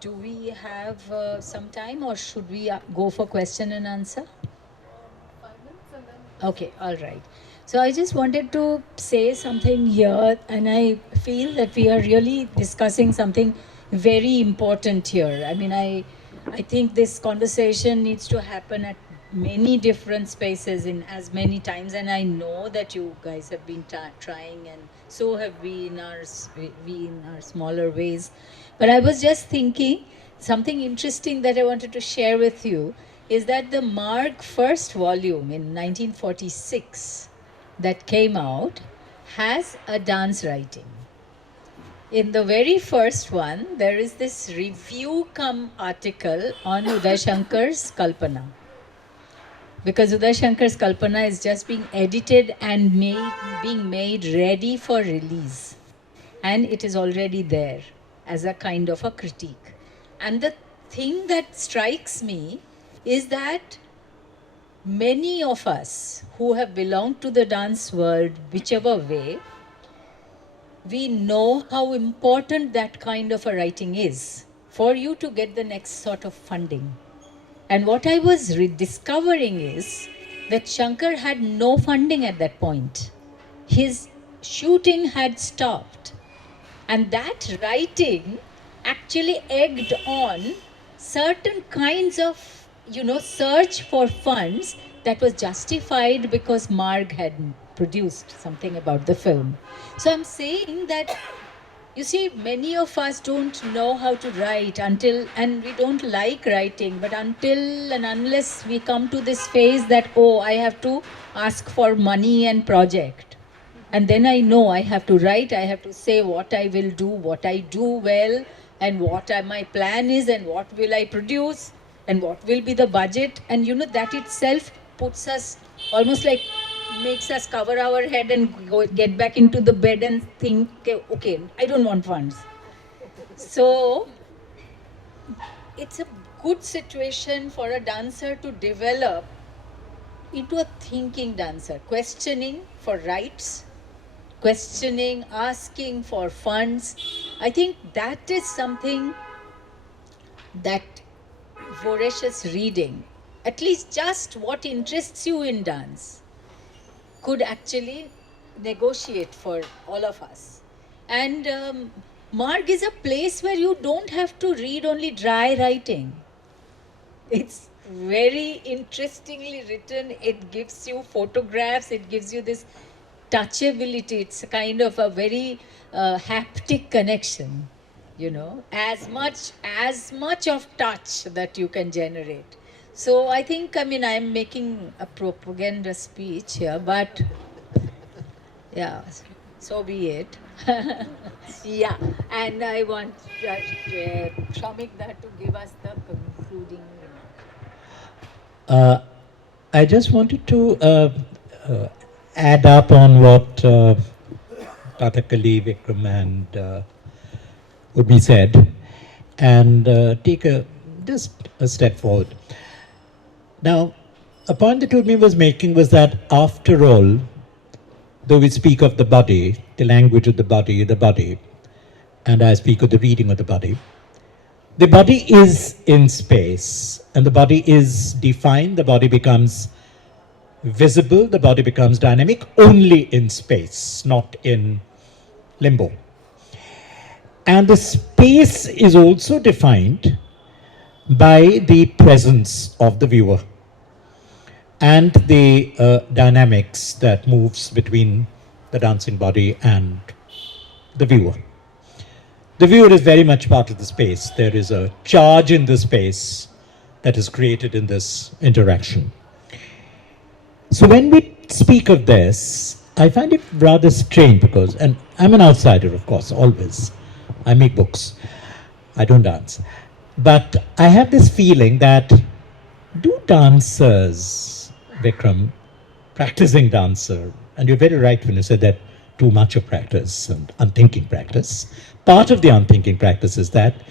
do we have some time, or should we go for question and answer? 5 minutes and then. Okay, all right. So I just wanted to say something here, and I feel that we are really discussing something very important here. I mean, I think this conversation needs to happen at many different spaces in as many times, and I know that you guys have been trying, and so have we in our smaller ways. But I was just thinking something interesting that I wanted to share with you is that the Marg first volume in 1946 that came out has a dance writing. In the very first one, there is this review cum article on Uday Shankar's Kalpana. Because Uday Shankar's Kalpana is just being edited and being made ready for release. And it is already there as a kind of a critique. And the thing that strikes me is that many of us who have belonged to the dance world, whichever way, we know how important that kind of a writing is for you to get the next sort of funding. And what I was discovering is that Shankar had no funding at that point. His shooting had stopped. And that writing actually egged on certain kinds of search for funds that was justified because Marg had produced something about the film. So I'm saying that, you see, many of us don't know how to write and we don't like writing, but until and unless we come to this phase that, oh, I have to ask for money and project. And then I know I have to write, I have to say what I will do, what I do well, and what my plan is, and what will I produce, and what will be the budget. And that itself puts us almost like, makes us cover our head and get back into the bed and think, okay, I don't want funds. So it's a good situation for a dancer to develop into a thinking dancer, questioning for rights, questioning, asking for funds. I think that is something that voracious reading, at least just what interests you in dance, could actually negotiate for all of us. And Marg is a place where you don't have to read only dry writing. It's very interestingly written. It gives you photographs. It gives you this touchability. It's a kind of a very haptic connection, as much of touch that you can generate. So I think, I'm making a propaganda speech here, but yeah, so be it. Yeah, and I want Samik to give us the concluding remark. I just wanted to add up on what Kathakali, Vikram and Urmi said, and take just a step forward. Now, a point that Urmi was making was that after all, though we speak of the body, the language of the body, and I speak of the reading of the body is in space, and the body is defined, the body becomes visible, the body becomes dynamic only in space, not in limbo. And the space is also defined by the presence of the viewer and the dynamics that moves between the dancing body and the viewer. The viewer is very much part of the space. There is a charge in the space that is created in this interaction. So when we speak of this, I find it rather strange because, and I'm an outsider, of course, always. I make books. I don't dance. But I have this feeling that do dancers, Vikram, practicing dancer, and you're very right when you said that too much of practice and unthinking practice. Part of the unthinking practice is that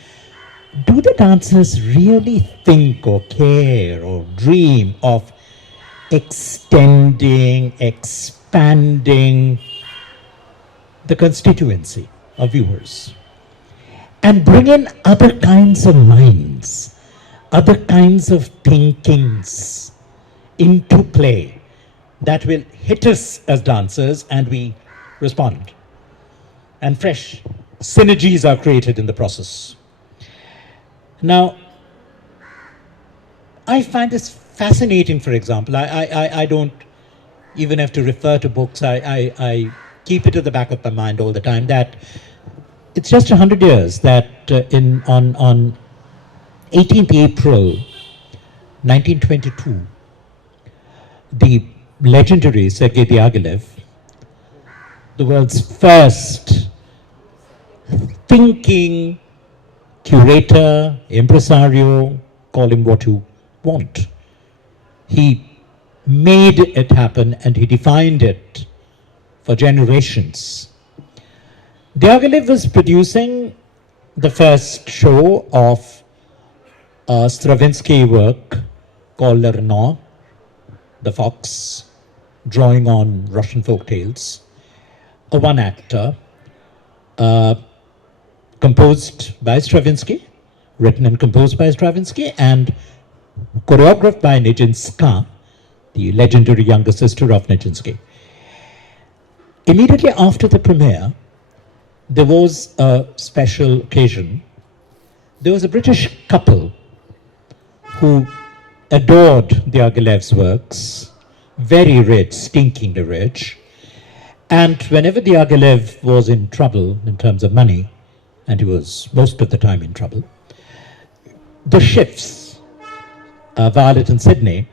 do the dancers really think or care or dream of extending, expanding the constituency of viewers and bring in other kinds of minds, other kinds of thinkings into play that will hit us as dancers and we respond. And fresh synergies are created in the process. Now, I find this fascinating, for example. I don't even have to refer to books. I keep it at the back of my mind all the time that it's just 100 years that on 18th April 1922, the legendary Sergei Diaghilev, the world's first thinking curator, impresario, call him what you want. He made it happen and he defined it for generations. Diaghilev was producing the first show of a Stravinsky work called Le Renard, the Fox, drawing on Russian folk tales. A one actor, composed by Stravinsky, written and composed by Stravinsky, and choreographed by Nijinsky, the legendary younger sister of Nijinsky. Immediately after the premiere, there was a special occasion. There was a British couple who adored Diaghilev's works, very rich, stinkingly rich. And whenever Diaghilev was in trouble in terms of money, and he was most of the time in trouble, the Schiffs, Violet and Sydney,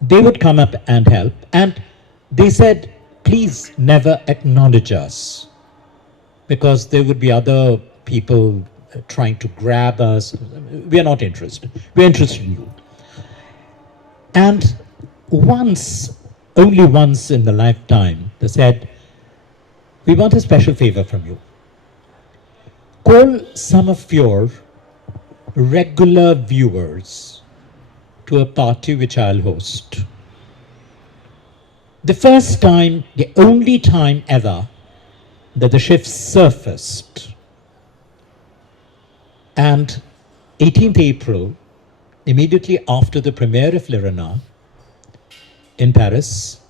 they would come up and help. And they said, please never acknowledge us, because there would be other people trying to grab us. We are not interested. We're interested in you. And once, only once in the lifetime, they said, we want a special favor from you. Call some of your regular viewers to a party which I'll host. The first time, the only time ever that the Schiffs surfaced. And 18th April, immediately after the premiere of Le Renard in Paris,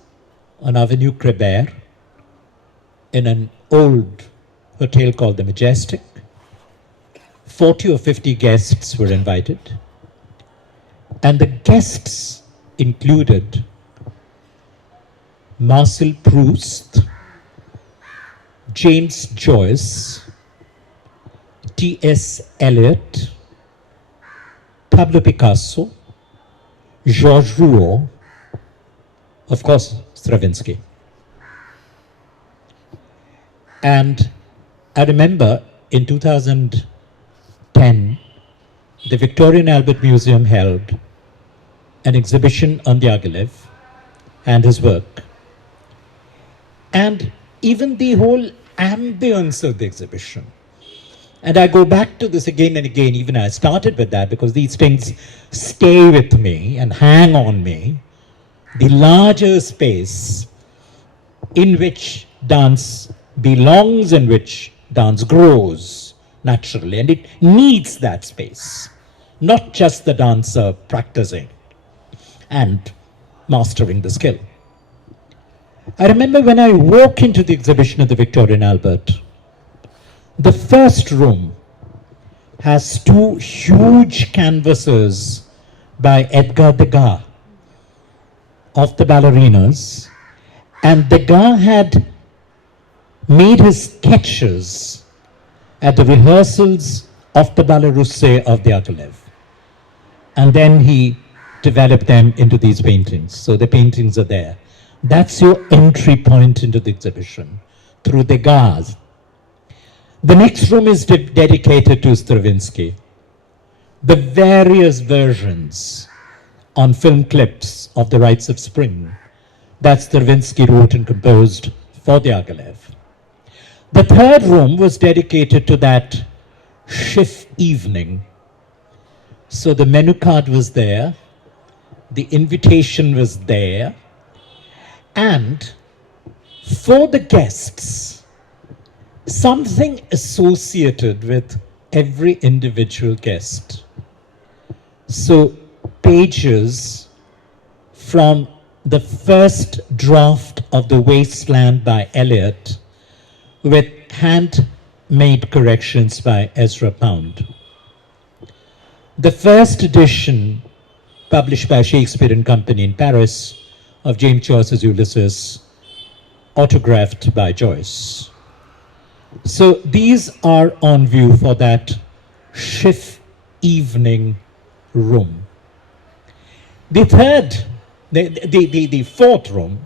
on Avenue Kléber, in an old hotel called the Majestic, 40 or 50 guests were invited. And the guests included Marcel Proust, James Joyce, T.S. Eliot, Pablo Picasso, Georges Rouault, of course, Stravinsky. And I remember in 2010, the Victoria and Albert Museum held an exhibition on Diaghilev and his work. And even the whole ambience of the exhibition. And I go back to this again and again, even I started with that because these things stay with me and hang on me. The larger space in which dance belongs, in which dance grows naturally, and it needs that space, not just the dancer practicing and mastering the skill. I remember when I walk into the exhibition at the Victoria and Albert, the first room has two huge canvases by Edgar Degas of the ballerinas, and Degas had made his sketches at the rehearsals of the Ballet Russe of Diaghilev. And then he developed them into these paintings. So the paintings are there. That's your entry point into the exhibition, through Degas. The next room is dedicated to Stravinsky. The various versions on film clips of The Rites of Spring that Stravinsky wrote and composed for Diaghilev. The third room was dedicated to that Schiff evening So the menu card was there, the invitation was there, and for the guests, something associated with every individual guest. So pages from the first draft of The Wasteland by Eliot with hand-made corrections by Ezra Pound. The first edition, published by Shakespeare and Company in Paris, of James Joyce's Ulysses, autographed by Joyce. So these are on view for that Schiff evening room. The fourth room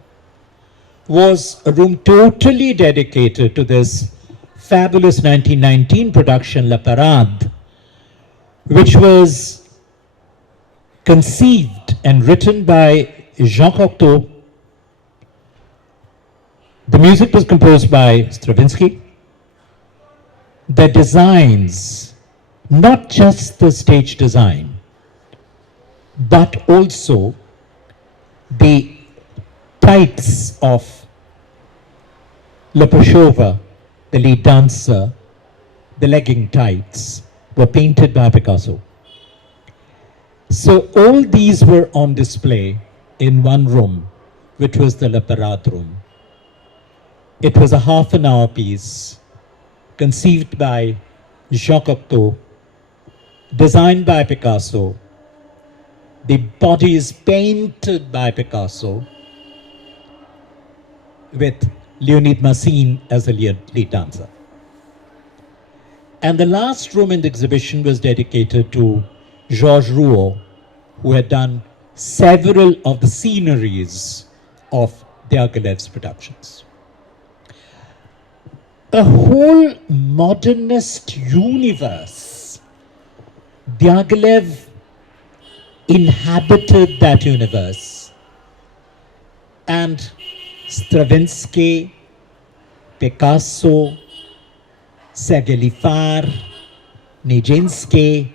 was a room totally dedicated to this fabulous 1919 production, La Parade, which was conceived and written by Jean Cocteau. The music was composed by Stravinsky. The designs, not just the stage design, but also the tights of Lopashova, the lead dancer, the legging tights, were painted by Picasso. So all these were on display in one room, which was the La Parade room. It was a half an hour piece, conceived by Jean Cocteau, designed by Picasso, the bodies painted by Picasso, with Leonid Massine as the lead dancer. And the last room in the exhibition was dedicated to Georges Rouault, who had done several of the sceneries of Diaghilev's productions. A whole modernist universe. Diaghilev inhabited that universe. And Stravinsky, Picasso, Sergei Nijinsky,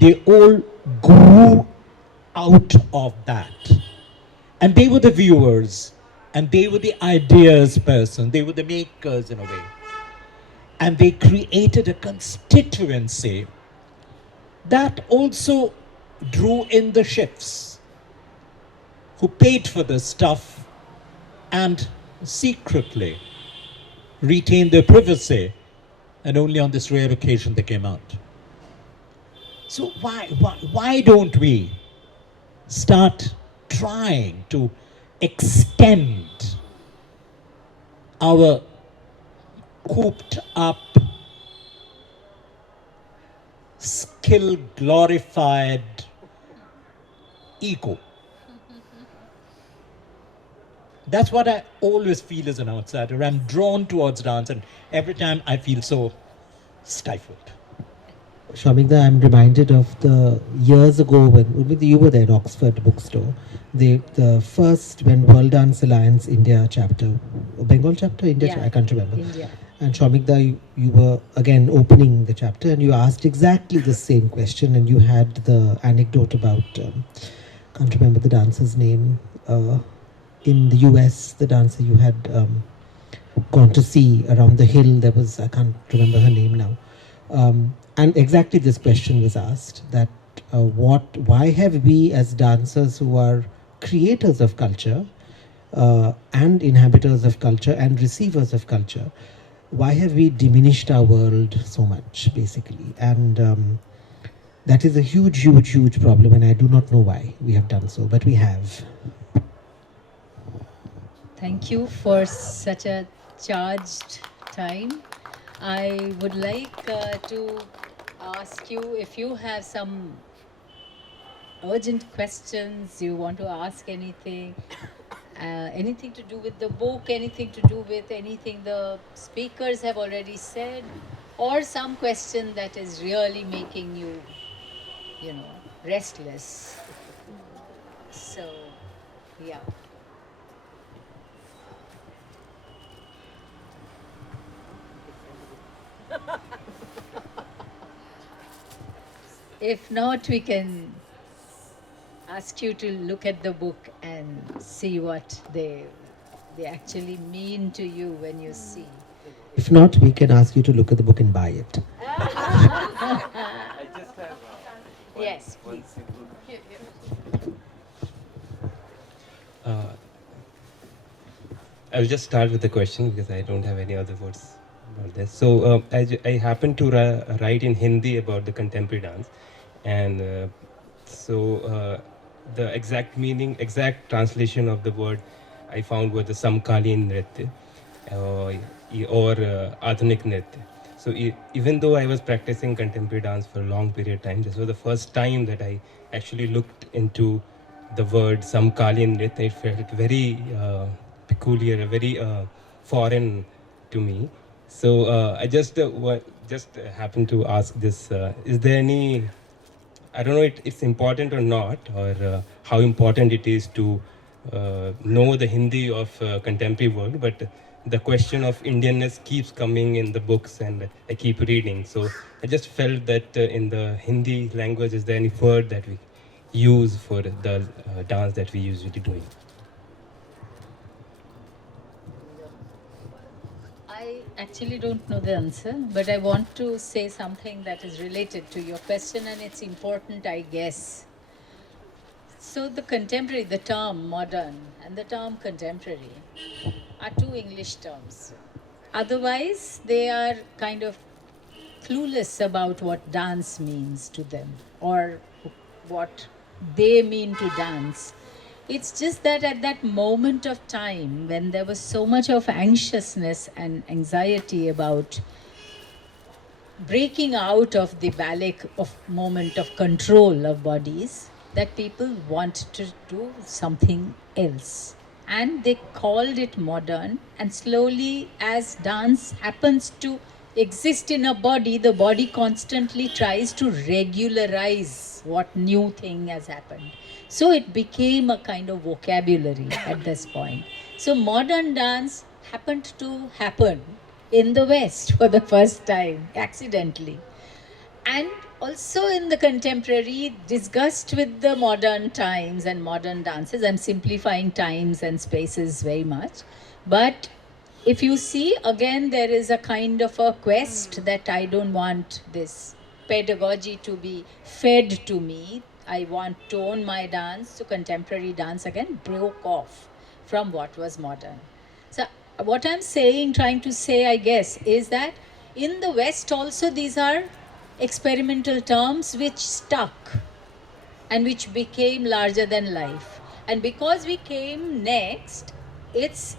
they all grew out of that. And they were the viewers, and they were the ideas person, they were the makers in a way. And they created a constituency that also drew in the chefs who paid for the stuff and secretly retained their privacy, and only on this rare occasion they came out. So why don't we start trying to extend our cooped up, skill glorified ego? That's what I always feel as an outsider. I'm drawn towards dance, and every time I feel so stifled. Shamikda, I'm reminded of the years ago when you were there at Oxford bookstore. The first, when World Dance Alliance India chapter, Bengal chapter, India, Yeah, I can't remember. India. And Shamikda, you were again opening the chapter, and you asked exactly the same question, and you had the anecdote about, can't remember the dancer's name, in the US, the dancer you had gone to see around the hill, there was, I can't remember her name now. And exactly this question was asked, that why have we as dancers who are creators of culture and inhabitors of culture and receivers of culture, why have we diminished our world so much, basically? And that is a huge, huge, huge problem, and I do not know why we have done so, but we have. Thank you for such a charged time. I would like to ask you if you have some urgent questions, you want to ask anything, anything to do with the book, anything to do with anything the speakers have already said, or some question that is really making you, restless. So, yeah. If not, we can ask you to look at the book and see what they actually mean to you when you see. If not, we can ask you to look at the book and buy it. I just have Yes, one please. simple. I'll just start with the question because I don't have any other words about this. So I happened to write in Hindi about the contemporary dance, and the exact meaning, exact translation of the word I found was the Samkalin Nritya or Adhunik Nritya. So even though I was practicing contemporary dance for a long period of time, this was the first time that I actually looked into the word Samkalin Nritya. It felt very peculiar, very foreign to me. So I just happened to ask this: is there any? I don't know if it's important or not, or how important it is to know the Hindi of contemporary world, but the question of Indianness keeps coming in the books and I keep reading. So I just felt that in the Hindi language, is there any word that we use for the dance that we usually doing? I actually don't know the answer, but I want to say something that is related to your question, and it's important, I guess. So the contemporary, the term modern and the term contemporary are two English terms. Otherwise, they are kind of clueless about what dance means to them or what they mean to dance. It's just that at that moment of time when there was so much of anxiousness and anxiety about breaking out of the ballet of moment of control of bodies, that people wanted to do something else. And they called it modern, and slowly as dance happens to exist in a body, the body constantly tries to regularize what new thing has happened. So it became a kind of vocabulary at this point. So modern dance happened to happen in the West for the first time, accidentally. And also in the contemporary, disgust with the modern times and modern dances. I'm simplifying times and spaces very much. But if you see, again, there is a kind of a quest that I don't want this pedagogy to be fed to me. I want to own my dance. So contemporary dance again broke off from what was modern. So what I'm saying, trying to say, I guess, is that in the West also these are experimental terms which stuck and which became larger than life. And because we came next, it's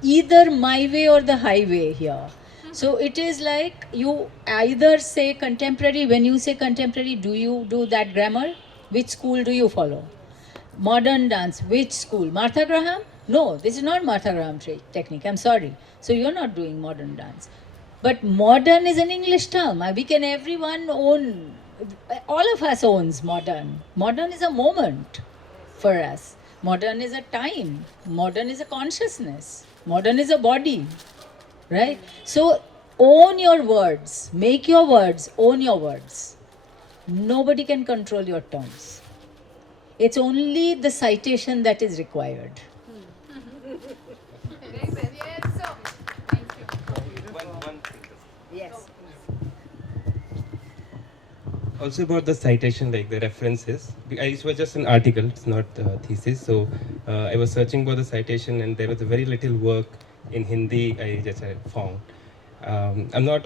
either my way or the highway here. So it is like you either say contemporary. When you say contemporary, do you do that grammar? Which school do you follow? Modern dance, which school? Martha Graham? No, this is not Martha Graham technique. I'm sorry. So you're not doing modern dance. But modern is an English term. We can everyone own, all of us owns modern. Modern is a moment for us. Modern is a time. Modern is a consciousness. Modern is a body. Right? So own your words. Make your words. Own your words. Nobody can control your terms. It's only the citation that is required. Yes. Also about the citation, like the references. It was just an article, it's not a thesis. So I was searching for the citation and there was very little work in Hindi I just found. I'm not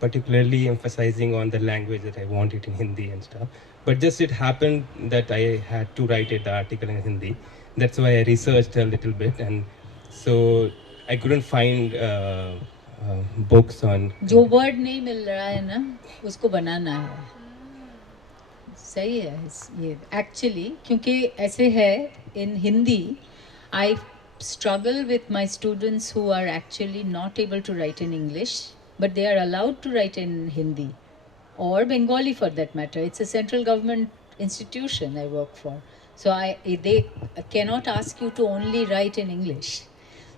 particularly emphasizing on the language that I want it in Hindi and stuff. But just it happened that I had to write the article in Hindi. That's why I researched a little bit, and so I couldn't find books on. जो word नहीं मिल रहा है ना, उसको बनाना है. सही है ये एक्चुअली, क्योंकि ऐसे है in Hindi, I struggle with my students who are actually not able to write in English, but they are allowed to write in Hindi or Bengali for that matter. It's a central government institution I work for. So they cannot ask you to only write in English.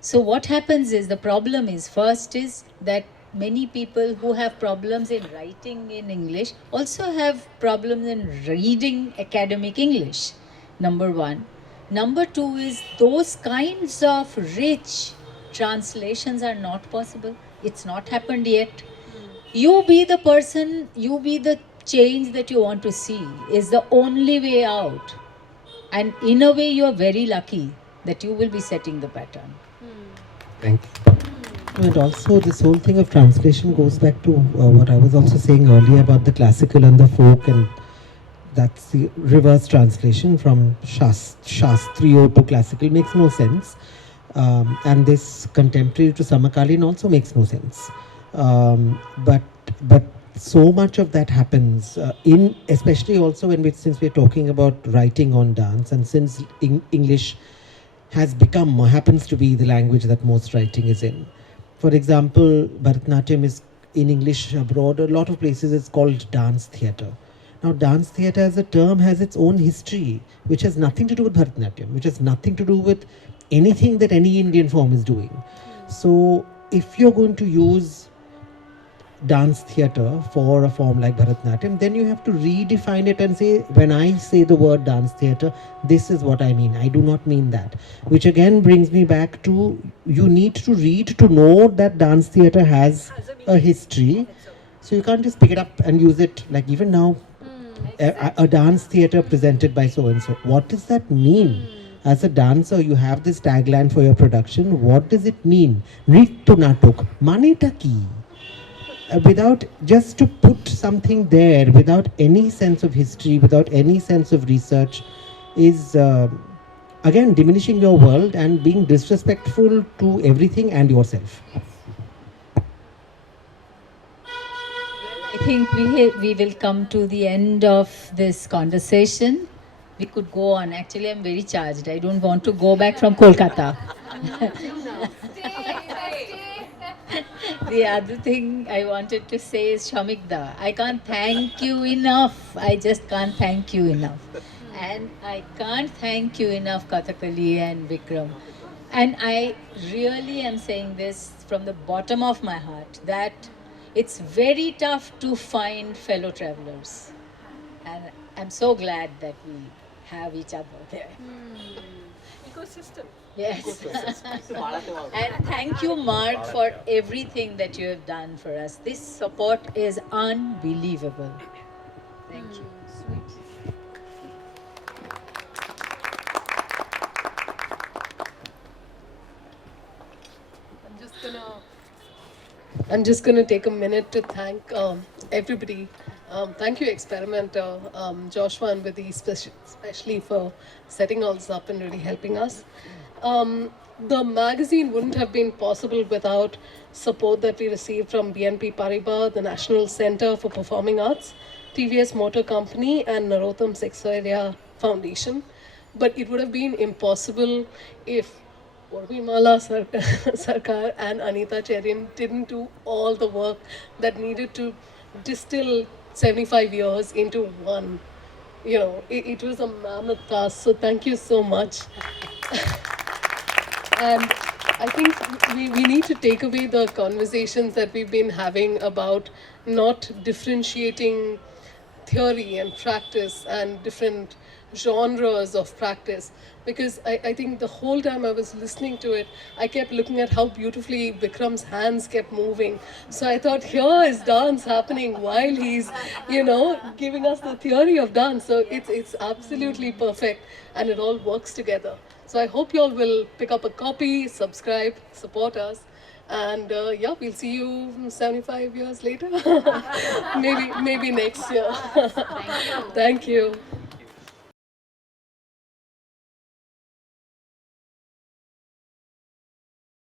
So what happens is, the problem is, first is that many people who have problems in writing in English also have problems in reading academic English. Number one. Number two is those kinds of rich translations are not possible. It's not happened yet. You be the person, you be the change that you want to see is the only way out. And in a way, you are very lucky that you will be setting the pattern. Thank you. And also, this whole thing of translation goes back to what I was also saying earlier about the classical and the folk, and that's the reverse translation from Shastriya to classical makes no sense. And this contemporary to Samakalin also makes no sense. But so much of that happens in, especially also when since we're talking about writing on dance, and since English has become or happens to be the language that most writing is in. For example, Bharatanatyam is in English abroad, a lot of places it's called dance theatre. Now, dance theatre as a term has its own history, which has nothing to do with Bharatanatyam, which has nothing to do with anything that any Indian form is doing. So, if you're going to use dance theatre for a form like Bharatanatyam, then you have to redefine it and say, when I say the word dance theatre, this is what I mean. I do not mean that. Which again brings me back to, you need to read to know that dance theatre has a history. So you can't just pick it up and use it, like even now, a dance theatre presented by so-and-so. What does that mean? As a dancer, you have this tagline for your production. What does it mean? Nritya natok, maneta ki. Without, just to put something there without any sense of history, without any sense of research, is again diminishing your world and being disrespectful to everything and yourself. I think we will come to the end of this conversation. We could go on. Actually, I'm very charged. I don't want to go back from Kolkata. The other thing I wanted to say is, Shamikda, I can't thank you enough. I just can't thank you enough. And I can't thank you enough, Kathakali and Vikram. And I really am saying this from the bottom of my heart, that it's very tough to find fellow travelers. And I'm so glad that we have each other there. Ecosystem. Yes. And thank you, Marg, for everything that you have done for us. This support is unbelievable. Thank you. I'm just gonna take a minute to thank everybody. Thank you, Experimenter, Joshua and Vidhi, especially for setting all this up and really helping us. The magazine wouldn't have been possible without support that we received from BNP Paribas, the National Center for Performing Arts, TVS Motor Company, and Narottam Sexoria Foundation. But it would have been impossible if Urmimala Sarkar and Anita Cherian didn't do all the work that needed to distill 75 years into one. You know, it was a mammoth task, so thank you so much. And I think we need to take away the conversations that we've been having about not differentiating theory and practice and different genres of practice, because I think the whole time I was listening to it, I kept looking at how beautifully Vikram's hands kept moving. So I thought, here is dance happening while he's, giving us the theory of dance. So it's absolutely perfect, and it all works together. So I hope you all will pick up a copy, subscribe, support us. And we'll see you 75 years later. maybe next year. Thank you.